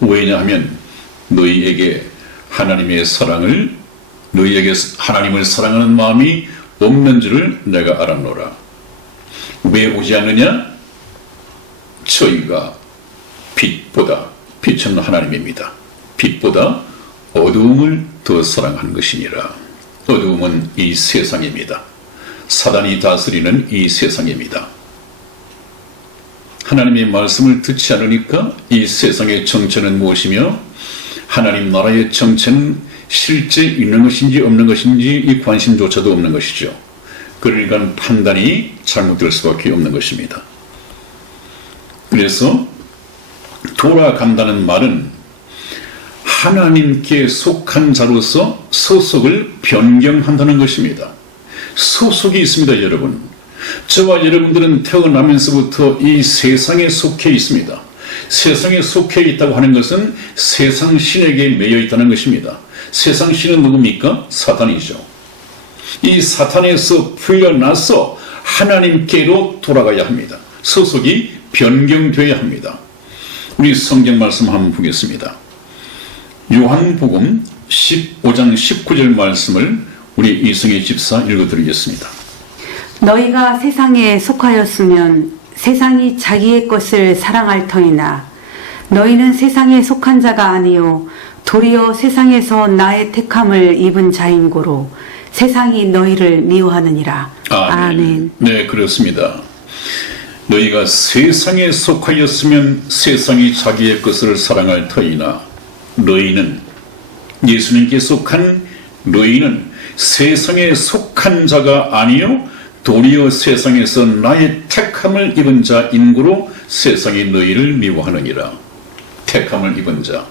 왜냐하면 너희에게 하나님의 사랑을, 너희에게 하나님을 사랑하는 마음이 없는 줄을 내가 알았노라. 왜 오지 않느냐? 저희가 빛보다, 빛은 하나님입니다. 빛보다 어두움을 더 사랑한 것이니라. 어두움은 이 세상입니다. 사단이 다스리는 이 세상입니다. 하나님의 말씀을 듣지 않으니까 이 세상의 정체는 무엇이며 하나님 나라의 정체는 실제 있는 것인지 없는 것인지 이 관심조차도 없는 것이죠. 그러니까 판단이 잘못될 수밖에 없는 것입니다. 그래서 돌아간다는 말은 하나님께 속한 자로서 소속을 변경한다는 것입니다. 소속이 있습니다, 여러분. 저와 여러분들은 태어나면서부터 이 세상에 속해 있습니다. 세상에 속해 있다고 하는 것은 세상 신에게 매여 있다는 것입니다. 세상 신은 누굽니까? 사탄이죠. 이 사탄에서 풀려나서 하나님께로 돌아가야 합니다. 소속이 변경되어야 합니다. 우리 성경 말씀 한번 보겠습니다. 요한복음 15장 19절 말씀을 우리 이승희 집사 읽어드리겠습니다. 너희가 세상에 속하였으면 세상이 자기의 것을 사랑할 터이나 너희는 세상에 속한 자가 아니요 도리어 세상에서 나의 택함을 입은 자인고로 세상이 너희를 미워하느니라. 아멘. 네, 그렇습니다. 너희가 세상에 속하였으면 세상이 자기의 것을 사랑할 터이나 너희는, 예수님께 속한 너희는 세상에 속한 자가 아니요 도리어 세상에서 나의 택함을 입은 자인고로 세상이 너희를 미워하느니라. 택함을 입은 자,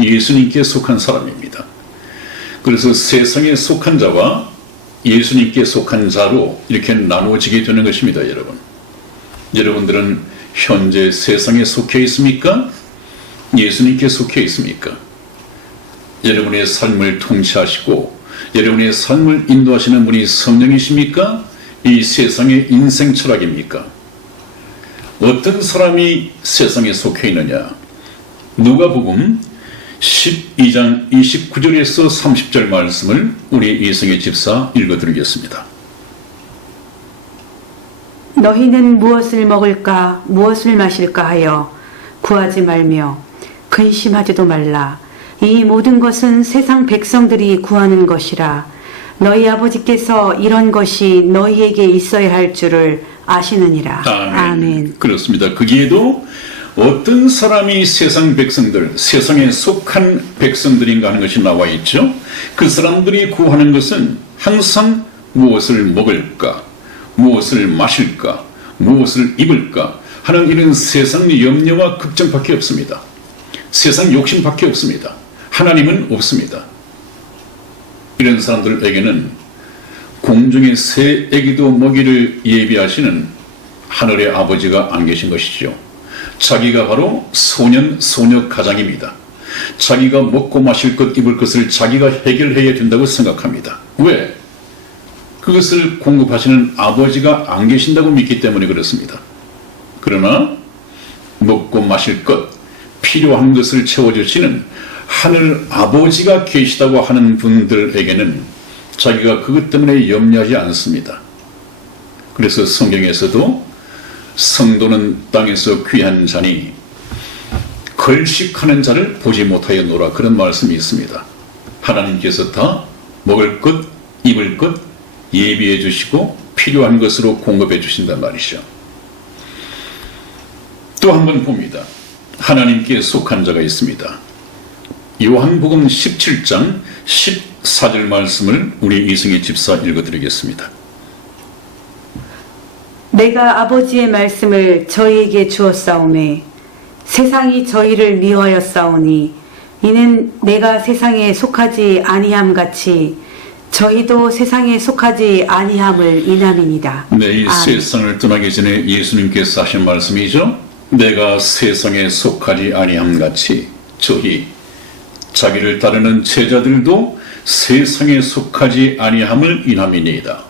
예수님께 속한 사람입니다. 그래서 세상에 속한 자와 예수님께 속한 자로 이렇게 나누어지게 되는 것입니다, 여러분. 여러분들은 현재 세상에 속해 있습니까? 예수님께 속해 있습니까? 여러분의 삶을 통치하시고 여러분의 삶을 인도하시는 분이 성령이십니까? 이 세상의 인생 철학입니까? 어떤 사람이 세상에 속해 있느냐? 누가복음 12장 29절에서 30절 말씀을 우리 이승희 집사 읽어드리겠습니다. 너희는 무엇을 먹을까 무엇을 마실까 하여 구하지 말며 근심하지도 말라. 이 모든 것은 세상 백성들이 구하는 것이라. 너희 아버지께서 이런 것이 너희에게 있어야 할 줄을 아시느니라. 아멘. 그렇습니다. 거기에도 어떤 사람이 세상 백성들, 세상에 속한 백성들인가 하는 것이 나와 있죠. 그 사람들이 구하는 것은 항상 무엇을 먹을까, 무엇을 마실까, 무엇을 입을까 하는 이런 세상 염려와 걱정밖에 없습니다. 세상 욕심밖에 없습니다. 하나님은 없습니다. 이런 사람들에게는 공중의 새에게도 먹이를 예비하시는 하늘의 아버지가 안 계신 것이죠. 자기가 바로 소녀 가장입니다. 자기가 먹고 마실 것, 입을 것을 자기가 해결해야 된다고 생각합니다. 왜? 그것을 공급하시는 아버지가 안 계신다고 믿기 때문에 그렇습니다. 그러나 먹고 마실 것, 필요한 것을 채워주시는 하늘 아버지가 계시다고 하는 분들에게는 자기가 그것 때문에 염려하지 않습니다. 그래서 성경에서도 성도는 땅에서 귀한 자니 걸식하는 자를 보지 못하였노라, 그런 말씀이 있습니다. 하나님께서 다 먹을 것, 입을 것 예비해 주시고 필요한 것으로 공급해 주신단 말이죠. 또 한 번 봅니다. 하나님께 속한 자가 있습니다. 요한복음 17장 14절 말씀을 우리 이승희 집사 읽어드리겠습니다. 내가 아버지의 말씀을 저희에게 주었사오매 세상이 저희를 미워하였사오니 이는 내가 세상에 속하지 아니함 같이 저희도 세상에 속하지 아니함을 인함이니이다. 네, 이 세상을 떠나기 전에 예수님께서 하신 말씀이죠. 내가 세상에 속하지 아니함 같이 저희 자기를 따르는 제자들도 세상에 속하지 아니함을 인함이니이다.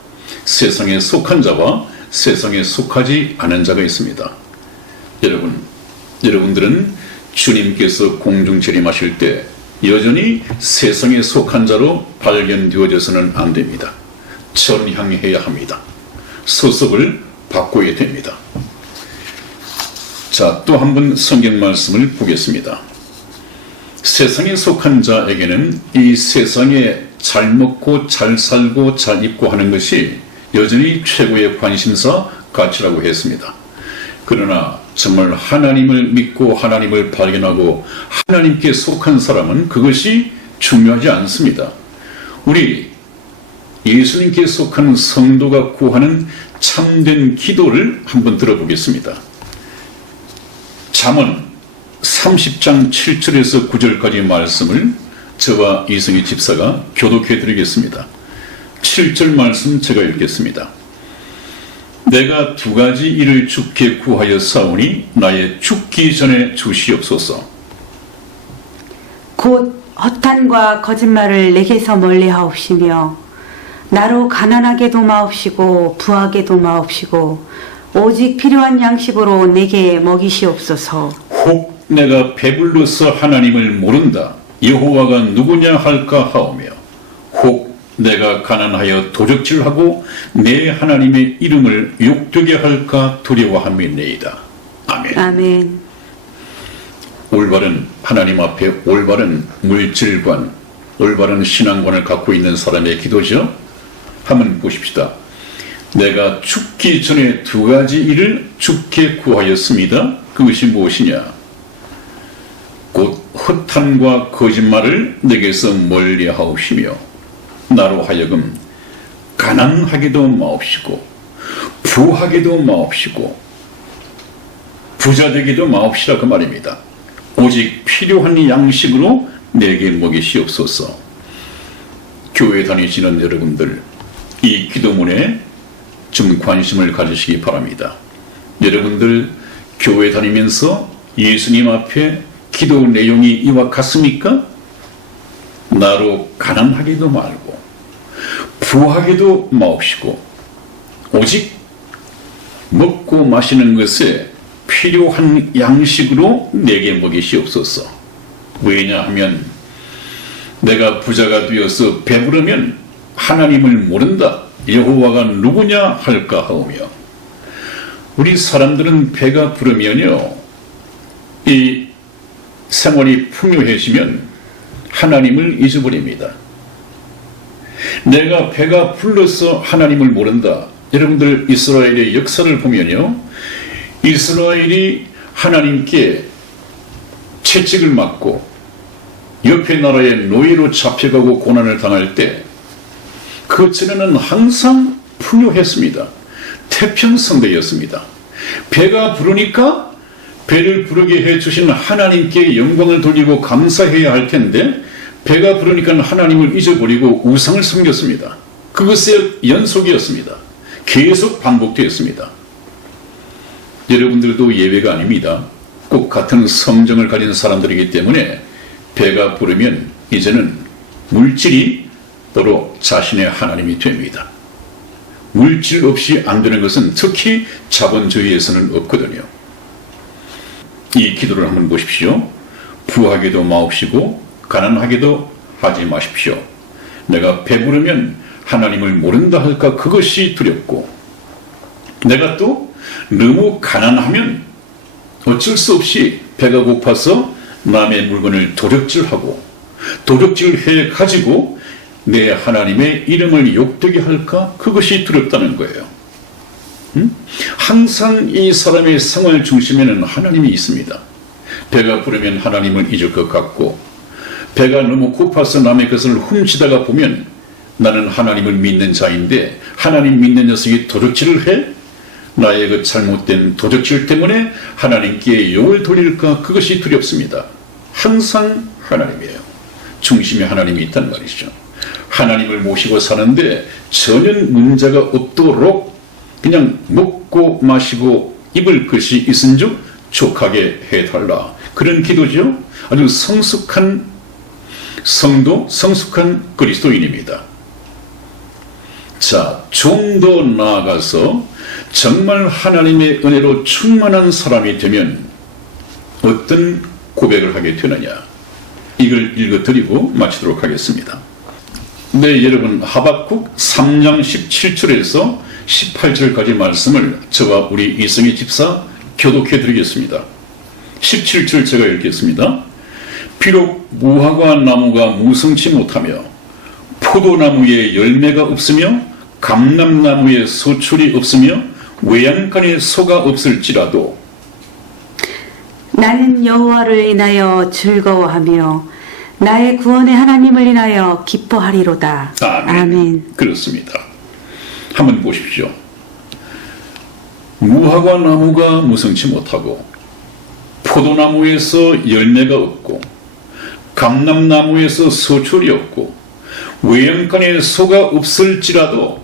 세상에 속한 자와 세상에 속하지 않은 자가 있습니다. 여러분들은 주님께서 공중 재림하실 때 여전히 세상에 속한 자로 발견되어져서는 안 됩니다. 전향해야 합니다. 소속을 바꿔야 됩니다. 자, 또 한 번 성경 말씀을 보겠습니다. 세상에 속한 자에게는 이 세상에 잘 먹고 잘 살고 잘 입고 하는 것이 여전히 최고의 관심사 가치라고 했습니다. 그러나 정말 하나님을 믿고 하나님을 발견하고 하나님께 속한 사람은 그것이 중요하지 않습니다. 우리 예수님께 속한 성도가 구하는 참된 기도를 한번 들어보겠습니다. 잠언 30장 7절에서 9절까지 말씀을 저와 이승희 집사가 교독해 드리겠습니다. 7절 말씀 제가 읽겠습니다. 내가 두 가지 일을 주께 구하였사오니 나의 죽기 전에 주시옵소서. 곧 허탄과 거짓말을 내게서 멀리하옵시며 나로 가난하게도 마옵시고 부하게도 마옵시고 오직 필요한 양식으로 내게 먹이시옵소서. 혹 내가 배불러서 하나님을 모른다 여호와가 누구냐 할까 하오며 혹 내가 가난하여 도적질하고 내 하나님의 이름을 욕되게 할까 두려워함이니이다. 아멘. 아멘. 올바른 하나님 앞에 올바른 물질관, 올바른 신앙관을 갖고 있는 사람의 기도죠. 한번 보십시다. 내가 죽기 전에 두 가지 일을 주께 구하였습니다. 그것이 무엇이냐? 곧 허탄과 거짓말을 내게서 멀리하옵시며 나로 하여금 가난하게도 마옵시고 부하게도 마옵시고 부자되게도 마옵시라 그 말입니다. 오직 필요한 양식으로 내게 먹이시옵소서. 교회 다니시는 여러분들 이 기도문에 좀 관심을 가지시기 바랍니다. 여러분들 교회 다니면서 예수님 앞에 기도 내용이 이와 같습니까? 나로 가난하게도 말고 부하게도 마옵시고 오직 먹고 마시는 것에 필요한 양식으로 내게 먹이시옵소서. 왜냐하면 내가 부자가 되어서 배부르면 하나님을 모른다 여호와가 누구냐 할까 하오며 우리 사람들은 배가 부르면요 이 생활이 풍요해지면 하나님을 잊어버립니다. 내가 배가 불러서 하나님을 모른다. 여러분들 이스라엘의 역사를 보면요 이스라엘이 하나님께 채찍을 맞고 옆에 나라의 노예로 잡혀가고 고난을 당할 때 그 전에는 항상 풍요했습니다. 태평성대였습니다. 배가 부르니까 배를 부르게 해주신 하나님께 영광을 돌리고 감사해야 할 텐데 배가 부르니까 하나님을 잊어버리고 우상을 섬겼습니다. 그것의 연속이었습니다. 계속 반복되었습니다. 여러분들도 예외가 아닙니다. 꼭 같은 성정을 가진 사람들이기 때문에 배가 부르면 이제는 물질이 바로 자신의 하나님이 됩니다. 물질 없이 안 되는 것은 특히 자본주의에서는 없거든요. 이 기도를 한번 보십시오. 부하게도 마옵시고 가난하게도 하지 마십시오. 내가 배부르면 하나님을 모른다 할까 그것이 두렵고 내가 또 너무 가난하면 어쩔 수 없이 배가 고파서 남의 물건을 도적질하고 도적질해 가지고 내 하나님의 이름을 욕되게 할까? 그것이 두렵다는 거예요. 항상 이 사람의 생활 중심에는 하나님이 있습니다. 배가 부르면 하나님을 잊을 것 같고, 배가 너무 고파서 남의 것을 훔치다가 보면 나는 하나님을 믿는 자인데 하나님 믿는 녀석이 도적질을 해? 나의 그 잘못된 도적질 때문에 하나님께 욕을 돌릴까? 그것이 두렵습니다. 항상 하나님이에요. 중심에 하나님이 있단 말이죠. 하나님을 모시고 사는데 전혀 문제가 없도록 그냥 먹고 마시고 입을 것이 있은즉 족하게 해달라. 그런 기도죠. 아주 성숙한 성도, 성숙한 그리스도인입니다. 자, 좀 더 나아가서 정말 하나님의 은혜로 충만한 사람이 되면 어떤 고백을 하게 되느냐, 이걸 읽어드리고 마치도록 하겠습니다. 네, 여러분, 하박국 3장 17절에서 18절까지 말씀을 저와 우리 이성희 집사 교독해 드리겠습니다. 17절 제가 읽겠습니다. 비록 무화과 나무가 무성치 못하며 포도나무에 열매가 없으며 감람나무에 소출이 없으며 외양간에 소가 없을지라도 나는 여호와를 인하여 즐거워하며 나의 구원의 하나님을 인하여 기뻐하리로다. 아멘. 아멘. 그렇습니다. 한번 보십시오. 무화과 나무가 무성치 못하고 포도나무에서 열매가 없고 감람나무에서 소출이 없고 외양간에 소가 없을지라도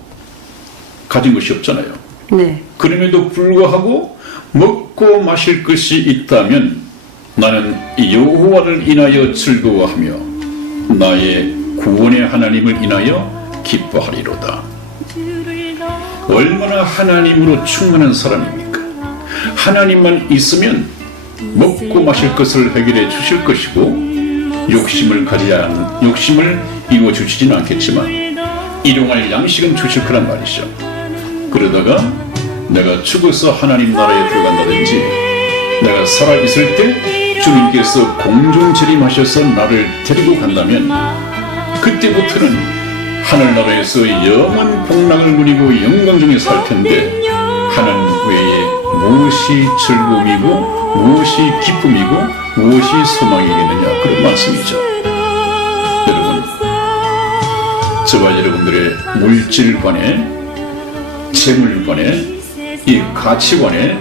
가진 것이 없잖아요. 네. 그럼에도 불구하고 먹고 마실 것이 있다면 나는 여호와를 인하여 즐거워하며 나의 구원의 하나님을 인하여 기뻐하리로다. 얼마나 하나님으로 충만한 사람입니까? 하나님만 있으면 먹고 마실 것을 해결해 주실 것이고 욕심을 이루어 주시진 않겠지만 일용할 양식은 주실 거란 말이죠. 그러다가 내가 죽어서 하나님 나라에 들어간다든지 내가 살아있을 때 주님께서 공중재림하셔서 나를 데리고 간다면 그때부터는 하늘나라에서 영원 복락을 누리고 영광 중에 살 텐데 하나님 외에 무엇이 즐거움이고 무엇이 기쁨이고 무엇이 소망이겠느냐, 그런 말씀이죠. 여러분, 저와 여러분들의 물질관에 재물관에 이 가치관에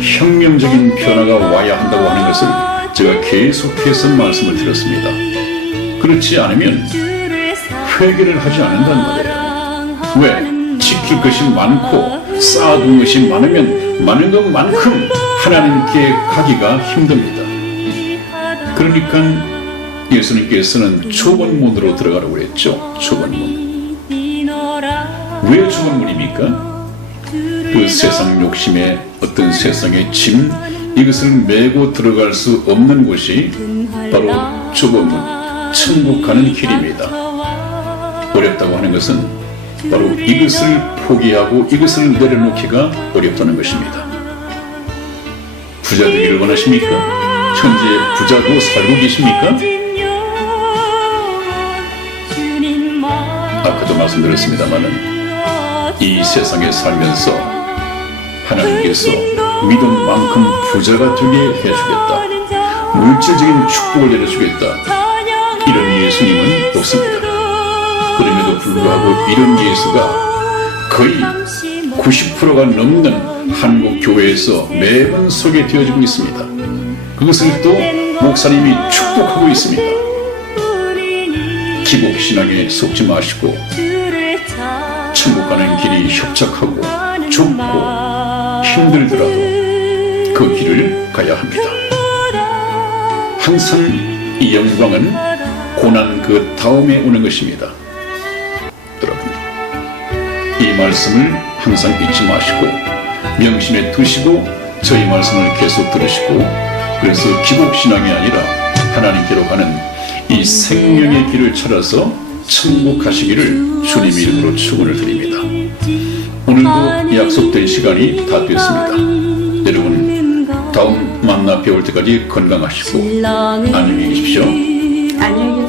혁명적인 변화가 와야 한다고 하는 것을 제가 계속해서 말씀을 드렸습니다. 그렇지 않으면 회개를 하지 않는단 말이에요. 왜? 지킬 것이 많고 쌓아둔 것이 많으면 많은 것만큼 하나님께 가기가 힘듭니다. 그러니까 예수님께서는 좁은 문으로 들어가라고 그랬죠. 좁은 문. 왜 좁은 문입니까? 그 세상 욕심의 어떤 세상의 짐, 이것을 메고 들어갈 수 없는 곳이 바로 좁은 문, 천국 가는 길입니다. 어렵다고 하는 것은 바로 이것을 포기하고 이것을 내려놓기가 어렵다는 것입니다. 부자 되기를 원하십니까? 현재 부자로 살고 계십니까? 아까도 말씀드렸습니다마는 이 세상에 살면서 하나님께서 믿은 만큼 부자가 되게 해주겠다, 물질적인 축복을 내려주겠다, 이런 예수님은 없습니다. 그럼에도 불구하고 이런 예수가 거의 90%가 넘는 한국 교회에서 매번 소개되어지고 있습니다. 그것을 또 목사님이 축복하고 있습니다. 기복신앙에 속지 마시고 천국 가는 길이 협착하고 좁고 힘들더라도 그 길을 가야 합니다. 항상 이 영광은 고난 그 다음에 오는 것입니다. 여러분, 이 말씀을 항상 잊지 마시고 명심에 두시고 저희 말씀을 계속 들으시고, 그래서 기복신앙이 아니라 하나님께로 가는 이 생명의 길을 찾아서 천국 가시기를 주님 이름으로 축원을 드립니다. 오늘도 약속된 시간이 다 됐습니다. 여러분, 다음 만나 뵈올 때까지 건강하시고 안녕히 계십시오. 안녕히